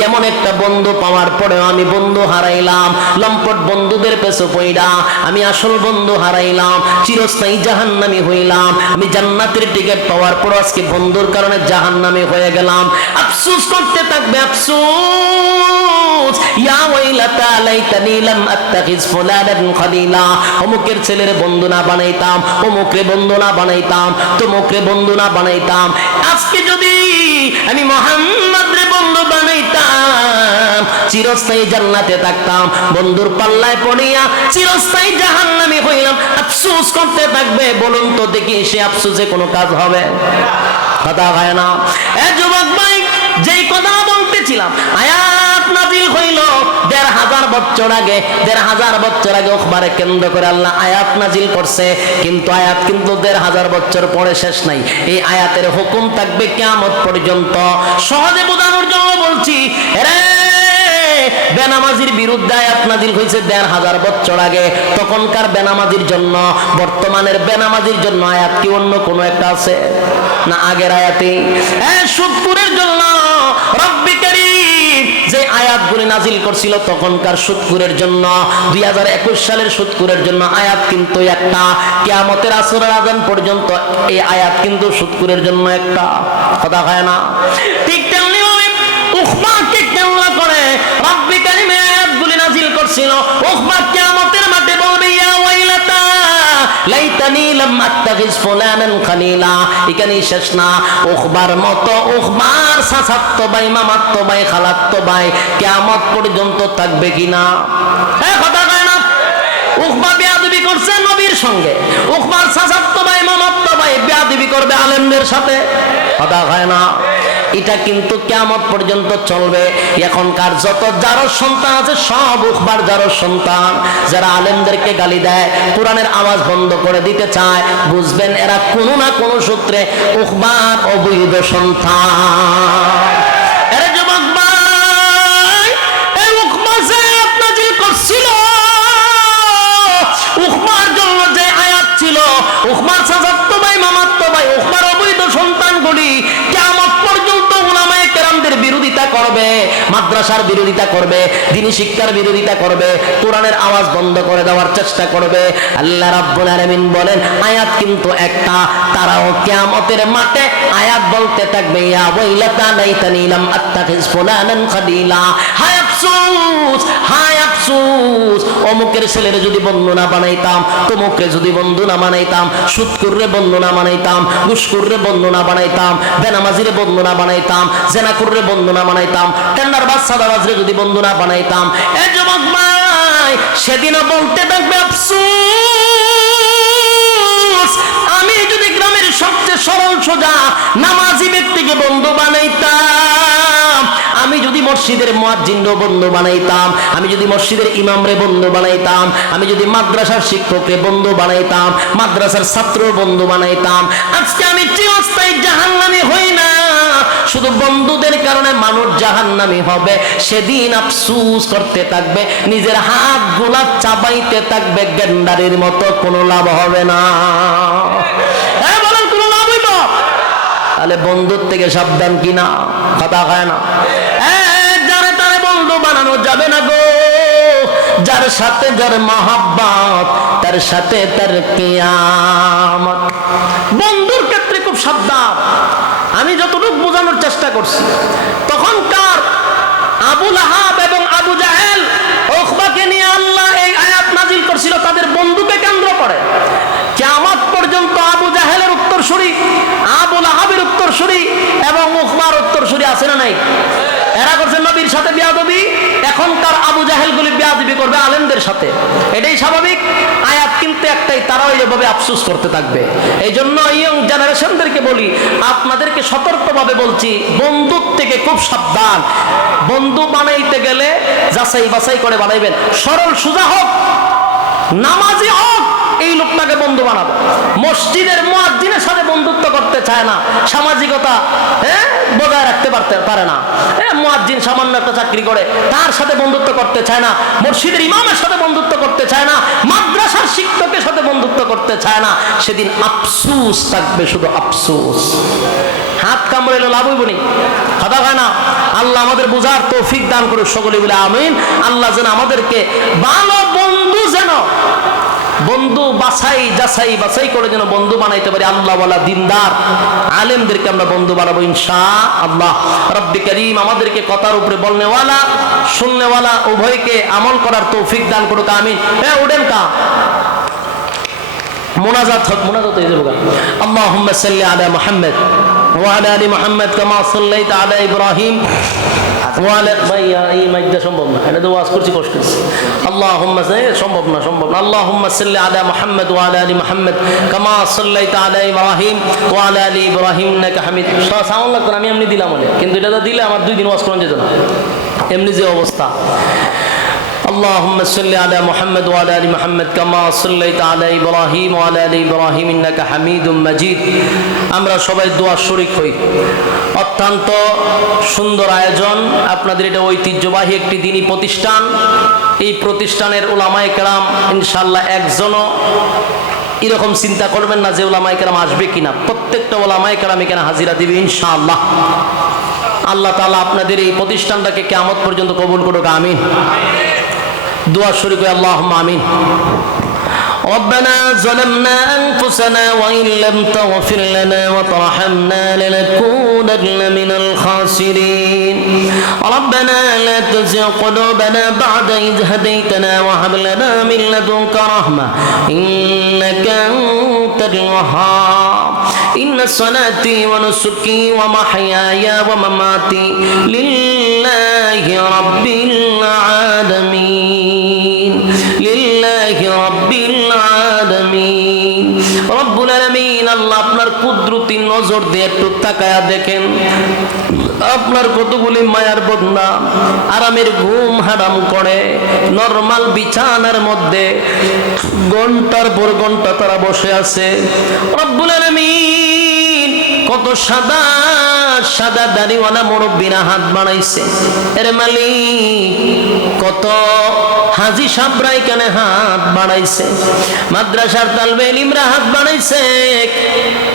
এমন একটা বন্ধু পাওয়ার পরেও আমি বন্ধু হারাইলাম, লম্পট বন্ধুদের পেছনে পড়া আমি আসল বন্ধু হারাইলাম, চিরস্থায়ী জাহান্নামী হইলাম। আমি জান্নাতের টিকিট পাওয়ার পর আজকে বন্ধুর কারণে জাহান্নামী হয়ে গেলাম। আফসোস করতে থাকবে, আফসোস আফসুস ইয়া ওয়াইলাতা লাইতানি লাম আত্তাখিজ ফুলানান খলিলা, অমুকের ছেলের বন্ধু না বানাইতাম, অমুকরে বন্ধু না বানাইতাম, তমুকরে বন্ধু না বানাইতাম। আজকে যদি আমি মুহাম্মদ রে বন্ধু বানাইতাম চিরস্থায়ী জান্নাতে থাকতাম, বন্ধুর পাল্লায় পড়িয়া চিরস্থায়ী জাহান্নামী হইলাম, আফসোস করতে থাকবে। বলুন তো দেখি সে আফসোসে কোনো কাজ হবে? কথা হয় না। এ যুবক ভাই, যেই কথা বলতেছিলাম, আয়াত নাজিল হইল ১৫০০ বছর আগে। ১৫০০ বছর আগে উখবারে কেন্দ্র করে আল্লাহ আয়াত নাজিল করছে, কিন্তু আয়াত কিন্তু ১৫০০ বছর পরে শেষ নাই। এই আয়াতের হুকুম থাকবে কিয়ামত পর্যন্ত। সহজে বোঝানোর জন্য বলছি, বেনামাজির বিরুদ্ধে আয়াত নাজিল হয়েছে ১৫০০ বছর আগে, তখনকার বেনামাজির জন্য। বর্তমানের বেনামাজির জন্য আয়াত কি অন্য কোনো একটা আছে না? আগের আয়াতে সুদখোরের জন্য রব্বি কারীম যে আয়াতগুলি নাজিল করছিল তখনকার সুদখোরের জন্য, ২০২১ সালের সুদখোরের জন্য আয়াত কিন্তু একটা। কিয়ামতের আসরের আযান পর্যন্ত এই আয়াত কিন্তু সুদখোরের জন্য একটা। কথা হয় না? ঠিক তেমনি উখবাকে কেন্দ্র করে রব্বি কারীম আয়াতগুলি নাজিল করছিল। উখবা কিয়ামতের মাঠে বলবে ইয়া ওয়াইলাতা লাইতানি লাম আত্তাখিজ ফুলানান খলিলা। এখানেই শেষ না। উখবার মতো উখবার চাচাতো ভাই, মামাতো ভাই, খালাতো ভাই কিয়ামত পর্যন্ত থাকবে কিনা? কথা কয় না? উখবা বেয়াদবি করছে নবীর সঙ্গে, উখবার চাচাতো ভাই, মামাতো ভাই বেয়াদবি করবে আলেমদের সাথে। কথা হয় না? এটা কিন্তু কিয়ামত পর্যন্ত চলবে। এখনকার যত জারজ সন্তান আছে সব উখবার জারজ সন্তান। যারা আলেমদেরকে গালি দেয়, কোরআনের আওয়াজ বন্ধ করে দিতে চায়, বুঝবেন এরা কোনো না কোনো সূত্রে উখবার অবৈধ সন্তান। আরে যুবক ভাই, এই উখবা যে আয়াত নাজিল করছিল, উখবার জন্য যে আয়াত ছিল, উখবার চাচাতো ভাই, মামাতো ভাই, উখবার অবৈধ সন্তানগুলি কিয়ামত পর্যন্ত উলামায়ে কেরামদের বিরোধিতা করবে, মাদ্রাসার বিরোধিতা করবে, দ্বীনি শিক্ষার বিরোধিতা করবে, কোরআনের আওয়াজ বন্ধ করে দেওয়ার চেষ্টা করবে। আল্লাহ রাব্বুল আলামিন বলেন আয়াত কিন্তু একটা, তারাও কিয়ামতের মাঠে আয়াত বলতে থাকবে ইয়া ওয়াইলাতা লাইতানি লাম আত্তাখিজ ফুলানান খলিলা। হায় আফসোস, হায় আফসোস, অমুকের ছেলের যদি বন্ধু না বানাইতাম, তমুকরে যদি বন্ধু না বানাইতাম, সুদখোররে বন্ধু না বানাইতাম, ঘুষখোররে বন্ধু না বানাইতাম, বেনামাজিরে বন্ধু না বানাইতাম, জেনাখোররে বন্ধু না বানাইতাম, টেন্ডারবাজ সাদাবাজরে যদি বন্ধু না বানাইতাম। এ যুবক ভাই, সেদিনও বলতে থাকবে আফসোস, আমি যদি গ্রামের সবচেয়ে সরল সোজা নামাজি ব্যক্তিকে বন্ধু বানাইতাম, আমি যদি মসজিদের মুয়াজ্জিনরে বন্ধু বানাইতাম, আমি যদি মসজিদের ইমামরে বন্ধু বানাইতাম, আমি যদি মাদ্রাসার শিক্ষকরে বন্ধু বানাইতাম, মাদ্রাসার ছাত্র বন্ধু বানাইতাম, আজকে আমি চিরস্থায়ী জাহান্নামী হই না। শুধু বন্ধুদের কারণে মানুষ জাহান্নামী হবে। সেদিন আফসোস করতে থাকবে, নিজের হাতগুলা চাবাইতে থাকবে, গেন্ডারের মতো, কোনো লাভ হবে না। হ্যাঁ বলেন, কোনো লাভ হইব? তাহলে বন্ধুর থেকে সাবধান কিনা? কথা হয় না? যারে তারে বন্ধু বানানো যাবে না গো। যার সাথে যার মহব্বত, তার সাথে তার কিয়ামত। বন্ধুর ক্ষেত্রে খুব সাবধান। আমি যতটুকু বোঝানোর চেষ্টা করছি, তখনকার আবু লাহাব এবং আবু জাহেল, উখবাকে নিয়ে আল্লাহ এই আয়াত নাজিল করছিল তাদের বন্ধুকে কেন্দ্র করে। কিয়ামত পর্যন্ত আবু জাহেলের উত্তরসূরি, আবু লাহাবের উত্তরসূরি এবং উখবার উত্তরসূরি আছে না নাই? এরা করছে নবীর সাথে বিয়াদবি, এখনকার আবু জাহেলগুলি বিয়াদবি করবে আলেমদের সাথে। এটাই স্বাভাবিক। আয়াত কিন্তু একটাই, তারাও এইভাবে আফসোস করতে থাকবে। এই জন্য ইয়ং জেনারেশনদেরকে বলি, আপনাদেরকে সতর্কভাবে বলছি, বন্ধুর থেকে খুব সাবধান। বন্ধু বানাইতে গেলে যাচাই বাছাই করে বানাইবেন। সরল সোজা হোক, নামাজি হোক, এই লোকটাকে বন্ধু বানাবো। মসজিদের মুয়াজ্জিনের সাথে বন্ধুত্ব করতে চায় না, সামাজিকতা বজায় রাখতে পারে না। মুয়াজ্জিন সামান্য একটা চাকরি করে, তার সাথে বন্ধুত্ব করতে চায় না। মসজিদের ইমামের সাথে বন্ধুত্ব করতে চায় না, মাদ্রাসার শিক্ষকের সাথে বন্ধুত্ব করতে চায় না। সেদিন আফসোস থাকবে, শুধু আফসোস। হাত কামড়ে লাভ হইব নি? কথা হয় না? আল্লাহ আমাদের বুঝার তৌফিক দান করে, সকলে বলে আমিন। আল্লাহ যেন আমাদেরকে ভালো বন্ধু, যেন বন্ধু বাছাই করে যেন বন্ধু বানাইতে পারি। আল্লাহওয়ালা দিনদার আলেমদেরকে আমরা বন্ধু বানাবো ইনশাআল্লাহ। রব্বি করিম আমাদেরকে কথার উপরে বলনেওয়ালা শুননেওয়ালা উভয়কে আমল করার তৌফিক দান করুক, আমিন। উঠেন কা মোনাজাত হয়ে যাবো। আল্লাহুম্মা সাল্লি আলা মুহাম্মদ ওয়া আলা আলি মুহাম্মদ কামা সাল্লাইতা আলা ইব্রাহিম ওয়া আলা ভাইয়া এই মাইকটা সম্ভব না, এটা তো ওয়াজ করছি কষ্ট করছি। আল্লাহুম্মা সম্ভব না আল্লাহুম্মা সাল্লি আলা মুহাম্মদ ওয়া আলা আলি মুহাম্মদ কামা সাল্লাইতা আলা ইব্রাহিম ওয়া আলা আলি ইব্রাহিম ইন্নাকা হামিদ। সাউন্ড লাগতো না, আমি এমনি দিলাম বলে, কিন্তু এটা তো দিলে আমার 2 দিন ওয়াজ করা যেত না, এমনি যে অবস্থা। اللهم صل على محمد وعلى ال محمد كما صليت على ابراهيم وعلى ال ابراهيم انك حميد مجيد। আমরা সবাই দোয়া শরীক হই। অত্যন্ত সুন্দর আয়োজন, আপনাদের এটা ঐতিহ্যবাহী একটি দ্বীনি প্রতিষ্ঠান। এই প্রতিষ্ঠানের উলামায়ে কেরাম ইনশাআল্লাহ একজনও এরকম চিন্তা করবেন না যে উলামায়ে কেরাম আসবে কিনা, প্রত্যেকটা উলামায়ে কেরাম এখানে হাজিরা দিবে ইনশাআল্লাহ। আল্লাহ তাআলা আপনাদের এই প্রতিষ্ঠানটাকে কিয়ামত পর্যন্ত কবুল করুক, আমিন। দোয়া শুরু করে আল্লাহুম্মা আমিন। ربنا ظلمنا أنفسنا وإن لم تغفر لنا وترحمنا لنكونن من الخاسرين ربنا لا تزغ قلوبنا بعد إذ هديتنا وهب لنا من لدنك رحمة إنك أنت الوهاب إن صلاتي ونسكي ومحياي ومماتي لله رب العالمين لله رب العالمين রব্বুল আলামিন। আল্লাহ আপনার কুদরতি নজর দিয়ে একটু তাকায়া দেখেন, আপনার কতগুলি মায়ার বন্দা আরামের ঘুম হারাম করে নরমাল বিছানার মধ্যে ঘন্টার পর ঘন্টা তারা বসে আছে। রব্বুল আলামিন কত সাদা সাদা দাড়িওয়ালা মুরব্বিরা হাত বাড়াইছে, এর মালিক কত হাজি সাবরাই কানে হাত বাড়াইছে, মাদ্রাসার তালবে ইলমরা হাত বাড়াইছে।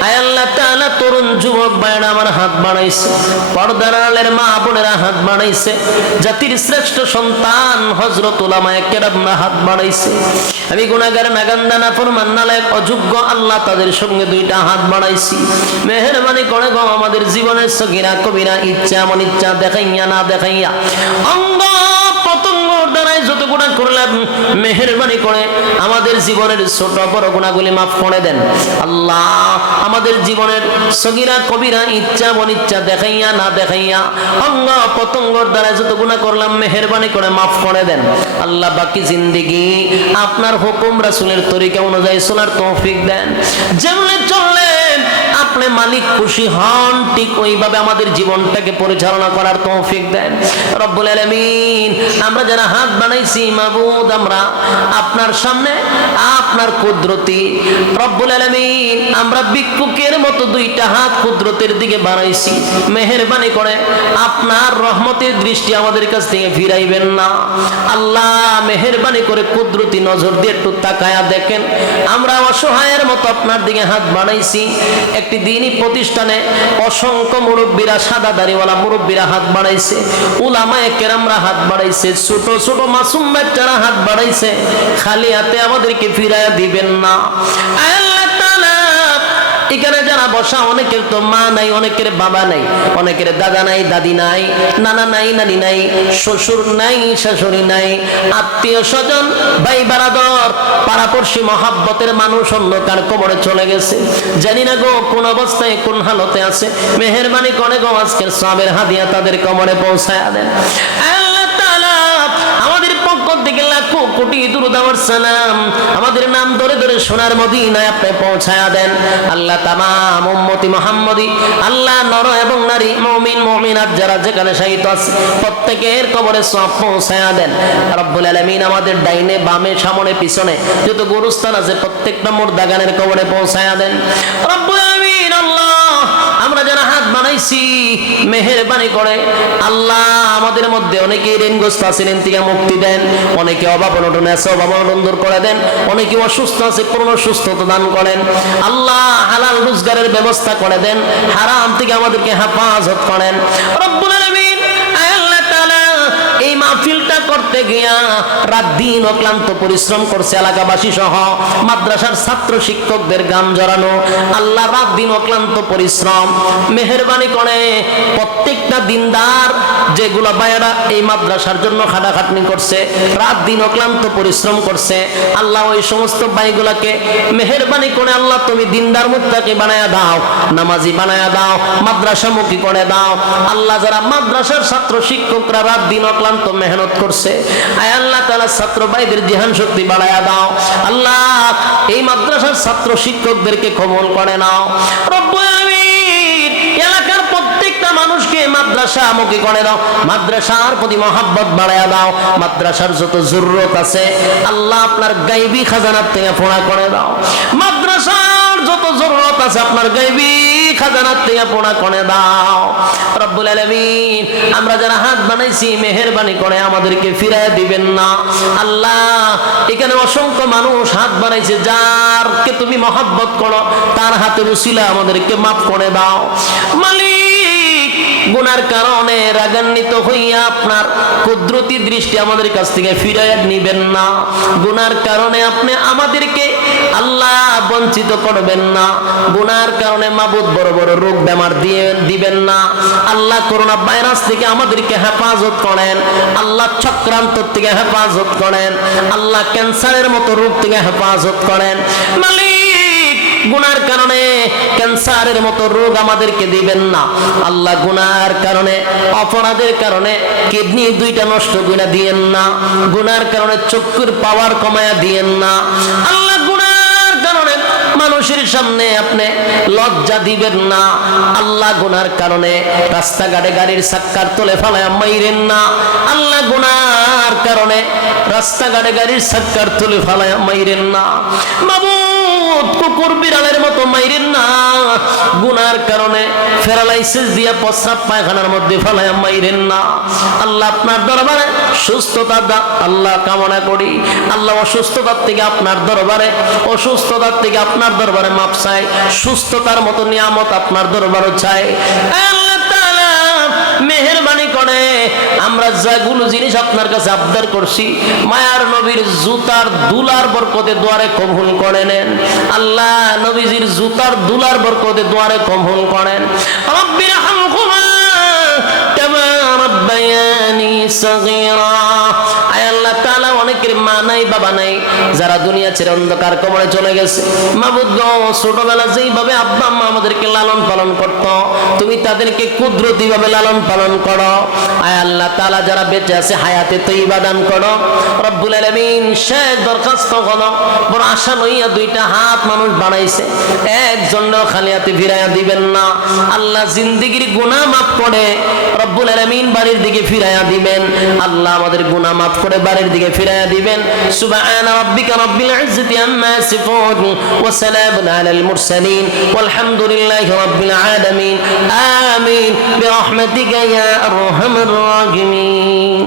আয় আল্লাহ তাআলা তরুণ যুবক ভাইরা আমার হাত বাড়াইছে, পর্দার আড়ালের মা বোনেরা হাত বাড়াইছে, জাতির শ্রেষ্ঠ সন্তান হযরত উলামায়ে কেরামরা হাত বাড়াইছে। আমি গুনাহগার নাগান্দা নাফরমান নালায়েক অযোগ্য আল্লাহ তাদের সঙ্গে 2টা হাত বাড়াইছি। মেহেরবানি করে গো আমাদের জীবনের সগীরা কবিরা ইচ্ছা অনিচ্ছা দেখাইয়া না দেখাইয়া অঙ্গ পতঙ্গর দ্বারাই যত গুনাহ করলাম মেহেরবানি করে আমাদের জীবনের ছোট বড় গুনাহগুলি মাফ করে দেন আল্লাহ। আমাদের জীবনের সগীরা কবিরা ইচ্ছা অনিচ্ছা দেখাইয়া না দেখাইয়া অঙ্গ পতঙ্গর দ্বারা যত গুনাহ করলাম মেহেরবানি করে মাফ করে দেন আল্লাহ। বাকি জিন্দেগি আপনার হুকুম রাসূলের তরিকা অনুযায়ী চলার তৌফিক দেন। যেমনে চললেন আপনি মালিক খুশি হন, ঠিক ওইভাবে আমাদের জীবনটাকে পরিচালনা করার তৌফিক দেন রব্বুল আলামিন। আমরা যারা হাত বানাইছি মাবুদ, আমরা আপনার সামনে আপনার কুদরতি রব্বুল আলামিন, আমরা ভিক্ষুকের মতো 2টা হাত কুদরতের দিকে বাড়াইছি। মেহেরবানি করে আপনার রহমতের দৃষ্টি আমাদের কাছ থেকে ফিরাইবেন না আল্লাহ। মেহেরবানি করে কুদরতি নজর দিয়ে একটু তাকায়া দেখেন, আমরা অসহায়ের মতো আপনার দিকে হাত বাড়াইছি। একটি দ্বীনি প্রতিষ্ঠানে অসংখ্য মুরব্বীরা সাদা দাড়িওয়ালা মুরব্বীরা হাত বাড়াইছে, উলামায়ে কেরামরা হাত বাড়াইছে, ছোট ছোট মাসুম বাচ্চারা হাত বাড়াইছে। খালি হাতে আমাদেরকে ফিরাইয়া দিবেন না আল্লাহ তাআলা। এখানে যারা বসা অনেকের তো মা নাই, অনেকের বাবা নাই, অনেকের দাদা নাই, দাদি নাই, নানা নাই, নানি নাই, শ্বশুর নাই, শাশুড়ি নাই, আত্মীয় স্বজন ভাই বারাদর পাড়াপড়শি মহাব্বতের মানুষ অন্ধকার কবরে চলে গেছে। জানি না গো কোন অবস্থায় কোন হালতে আছে। মেহেরবানি করে গো আজকের সওয়াবের হাদিয়া তাদের কবরে পৌঁছায়া দেন আল্লাহ তাআলা। আমাদের পক্ষ থেকে লাখো কোটি দুরূদ আর সালাম আমাদের নাম ধরে ধরে সোনার মদিনায় আপনি পৌঁছায়া দেন আল্লাহ। তামাম উম্মতি মুহাম্মদী আল্লাহ নর এবং নারী মুমিন মুমিনাত যারা যেখানে শায়িত আছে প্রত্যেকের কবরে সওয়াব পৌঁছায়া দেন রব্বুল আলামিন। আমাদের ডাইনে বামে সামনে পিছনে যত গোরস্থান আছে প্রত্যেকটা মুর্দাগানের কবরে পৌঁছায়া দেন রব্বুল আলামিন। আল্লাহ আমরা যারা হাত বানাইছি মেহেরবানি করে আল্লাহ আমাদের মধ্যে অনেকেই ঋণগ্রস্ত আছেন থেকে মুক্তি দেন, অনেকে অভাব অনটনে আছে অভাব অনটন দূর করে দেন, অনেকে অসুস্থ আছে পূর্ণ সুস্থতা দান করেন আল্লাহ। হালাল রোজগারের ব্যবস্থা করে দেন, হারাম থেকে আমাদেরকে হেফাজত করেন রব্বুল আলামিন। আল্লাহ তাআলা এই মা মাহফিলটা করতে গিয়া রাত দিন অক্লান্ত পরিশ্রম করছে এলাকাবাসী সহ মাদ্রাসার ছাত্র শিক্ষকদের গাম জড়ানো। আল্লাহ রাত দিন অক্লান্ত পরিশ্রম, মেহেরবানি করে প্রত্যেকটা দিনদার যেগুলো ভাইয়েরা এই মাদ্রাসার জন্য খাটাখাটনি করছে, রাত দিন অক্লান্ত পরিশ্রম করছে, আল্লাহ ওই সমস্ত ভাইগুলাকে মেহেরবানি করে আল্লাহ তুমি দিনদার মুত্তাকি বানায়া দাও, নামাজি বানায়া দাও, মাদ্রাসামুখী করে দাও। আল্লাহ যারা মাদ্রাসার ছাত্র শিক্ষকরা রাত দিন অক্লান্ত মেহনত করছে, আয় আল্লাহ তাআলা ছাত্র ভাইদের জিহান শক্তি বাড়ায়া দাও। আল্লাহ এই মাদ্রাসার ছাত্র শিক্ষকদেরকে কবুল করে নাও রব্বুল আলামিন। এলাকার প্রত্যেকটা মানুষকে মাদ্রাসামুখী করে দাও, মাদ্রাসার প্রতি মহব্বত বাড়ায়া দাও। মাদ্রাসার যত জরুরত আছে আল্লাহ আপনার গায়বী খাজানার থেকে পূর্ণ করে দাও। মাদ্রাসার যত জরুরত আছে আপনার গায়বী খাজানার থেকে পূর্ণ করে দাও রব্বুল আলামিন। আমরা যারা হাত বানাইছি মেহেরবানি করে আমাদেরকে ফিরায় দিবেন না আল্লাহ। এখানে অসংখ্য মানুষ হাত বানাইছে, যারকে তুমি মহব্বত করো তার হাতের উসিলা আমাদেরকে মাফ করে দাও মালিক। গুনার কারণে রাগান্বিত হইয়া আপনার কুদরতি দৃষ্টি আমাদের কাছ থেকে ফিরাইয়া নিবেন না। গুনার কারণে আপনি আমাদেরকে আল্লাহ বঞ্চিত করবেন না। গুনার কারণে মাবুদ বড় বড় রোগ বেমার দিয়ে দিবেন না আল্লাহ। করোনা ভাইরাস থেকে আমাদেরকে হেফাজত করেন আল্লাহ, চক্রান্ত থেকে হেফাজত করেন আল্লাহ, ক্যান্সারের মতো রোগ থেকে হেফাজত করেন মালিক। গুনার কারণে ক্যান্সারের মতো রোগ আমাদেরকে দিবেন না আল্লাহ। গুনার কারণে অপরাধের কারণে কিডনি দুইটা নষ্ট করে দিয়েন না। গুনার কারণে চক্ষুর পাওয়ার কমায়া দিয়েন না আল্লাহ। গুনার কারণে মানুষের সামনে আপনি লজ্জা দিবেন না আল্লাহ। গুনার কারণে রাস্তাঘাটে গাড়ির চাক্কার তলে ফেলায় মাইরেন না আল্লাহ। গুনার কারণে রাস্তাঘাটে গাড়ির চাক্কার তলে ফেলায় মাইরেন না মাবুদ। কুকুর বিড়ালের মতো মাইরেন না। গুনার কারণে প্যারালাইসিস দিয়া প্রস্রাব পায়খানার মধ্যে ফেলায় মাইরেন না আল্লাহ। আপনার দরবারে সুস্থতা আল্লাহ কামনা করি আল্লাহ। অসুস্থতার থেকে আপনার দরবারে, অসুস্থতার থেকে আপনার দরবারে মাপ চাই। সুস্থতার মতো নিয়ামত আপনার দরবারে চাই আল্লাহ তাআলা। মেহেরবানি করে আমরা যেগুলো জিনিস আপনার কাছে আবদার করছি মায়ার নবীর জুতার দুলার বরকতে দুয়ারে কবুল করে নেন আল্লাহ। নবীজির জুতার দুলার বরকতে দুয়ারে কবুল করেন। রব্বির হামহুমা কামা রাব্বায়ানি সগীরা। আয় আল্লাহ তাআলা, অনেকের মা নাই বাবা নাই, যারা দুনিয়া ছেড়ে অন্ধকার কবরে চলে গেছে মাবুদ গো, ছোটবেলা যেইভাবে আব্বা আম্মা আমাদেরকে লালন পালন করত তুমি তাদেরকে কুদরতি ভাবে লালন পালন করো। আয় আল্লাহ তাআলা, যারা বেঁচে আছে হায়াতে তৈয়বা দান করো রব্বুল আলামিন। শেষ দরখাস্ত হলো, বড় আশা লইয়া দুইটা হাত মানুষ বানাইছে, একজনও খালি হাতে ফিরাইয়া দিবেন না আল্লাহ। জিন্দেগির গুনাহ মাফ করে রব্বুল আলামিন বাড়ির দিকে ফিরাইয়া দিবেন আল্লাহ। আমাদের গুনাহ মাফ করে বাড়ির দিকে ফিরাইয়া দিবেন। সুবহান রাব্বিকা রাব্বিল ইজ্জাতি আম্মা ইয়াসিফুন ওয়া সালামুন আলাল মুরসালিন ওয়ালহামদুলিল্লাহি রাব্বিল আলামিন। আমিন বিরহমাতিকা ইয়া আরহামার রাহিমিন।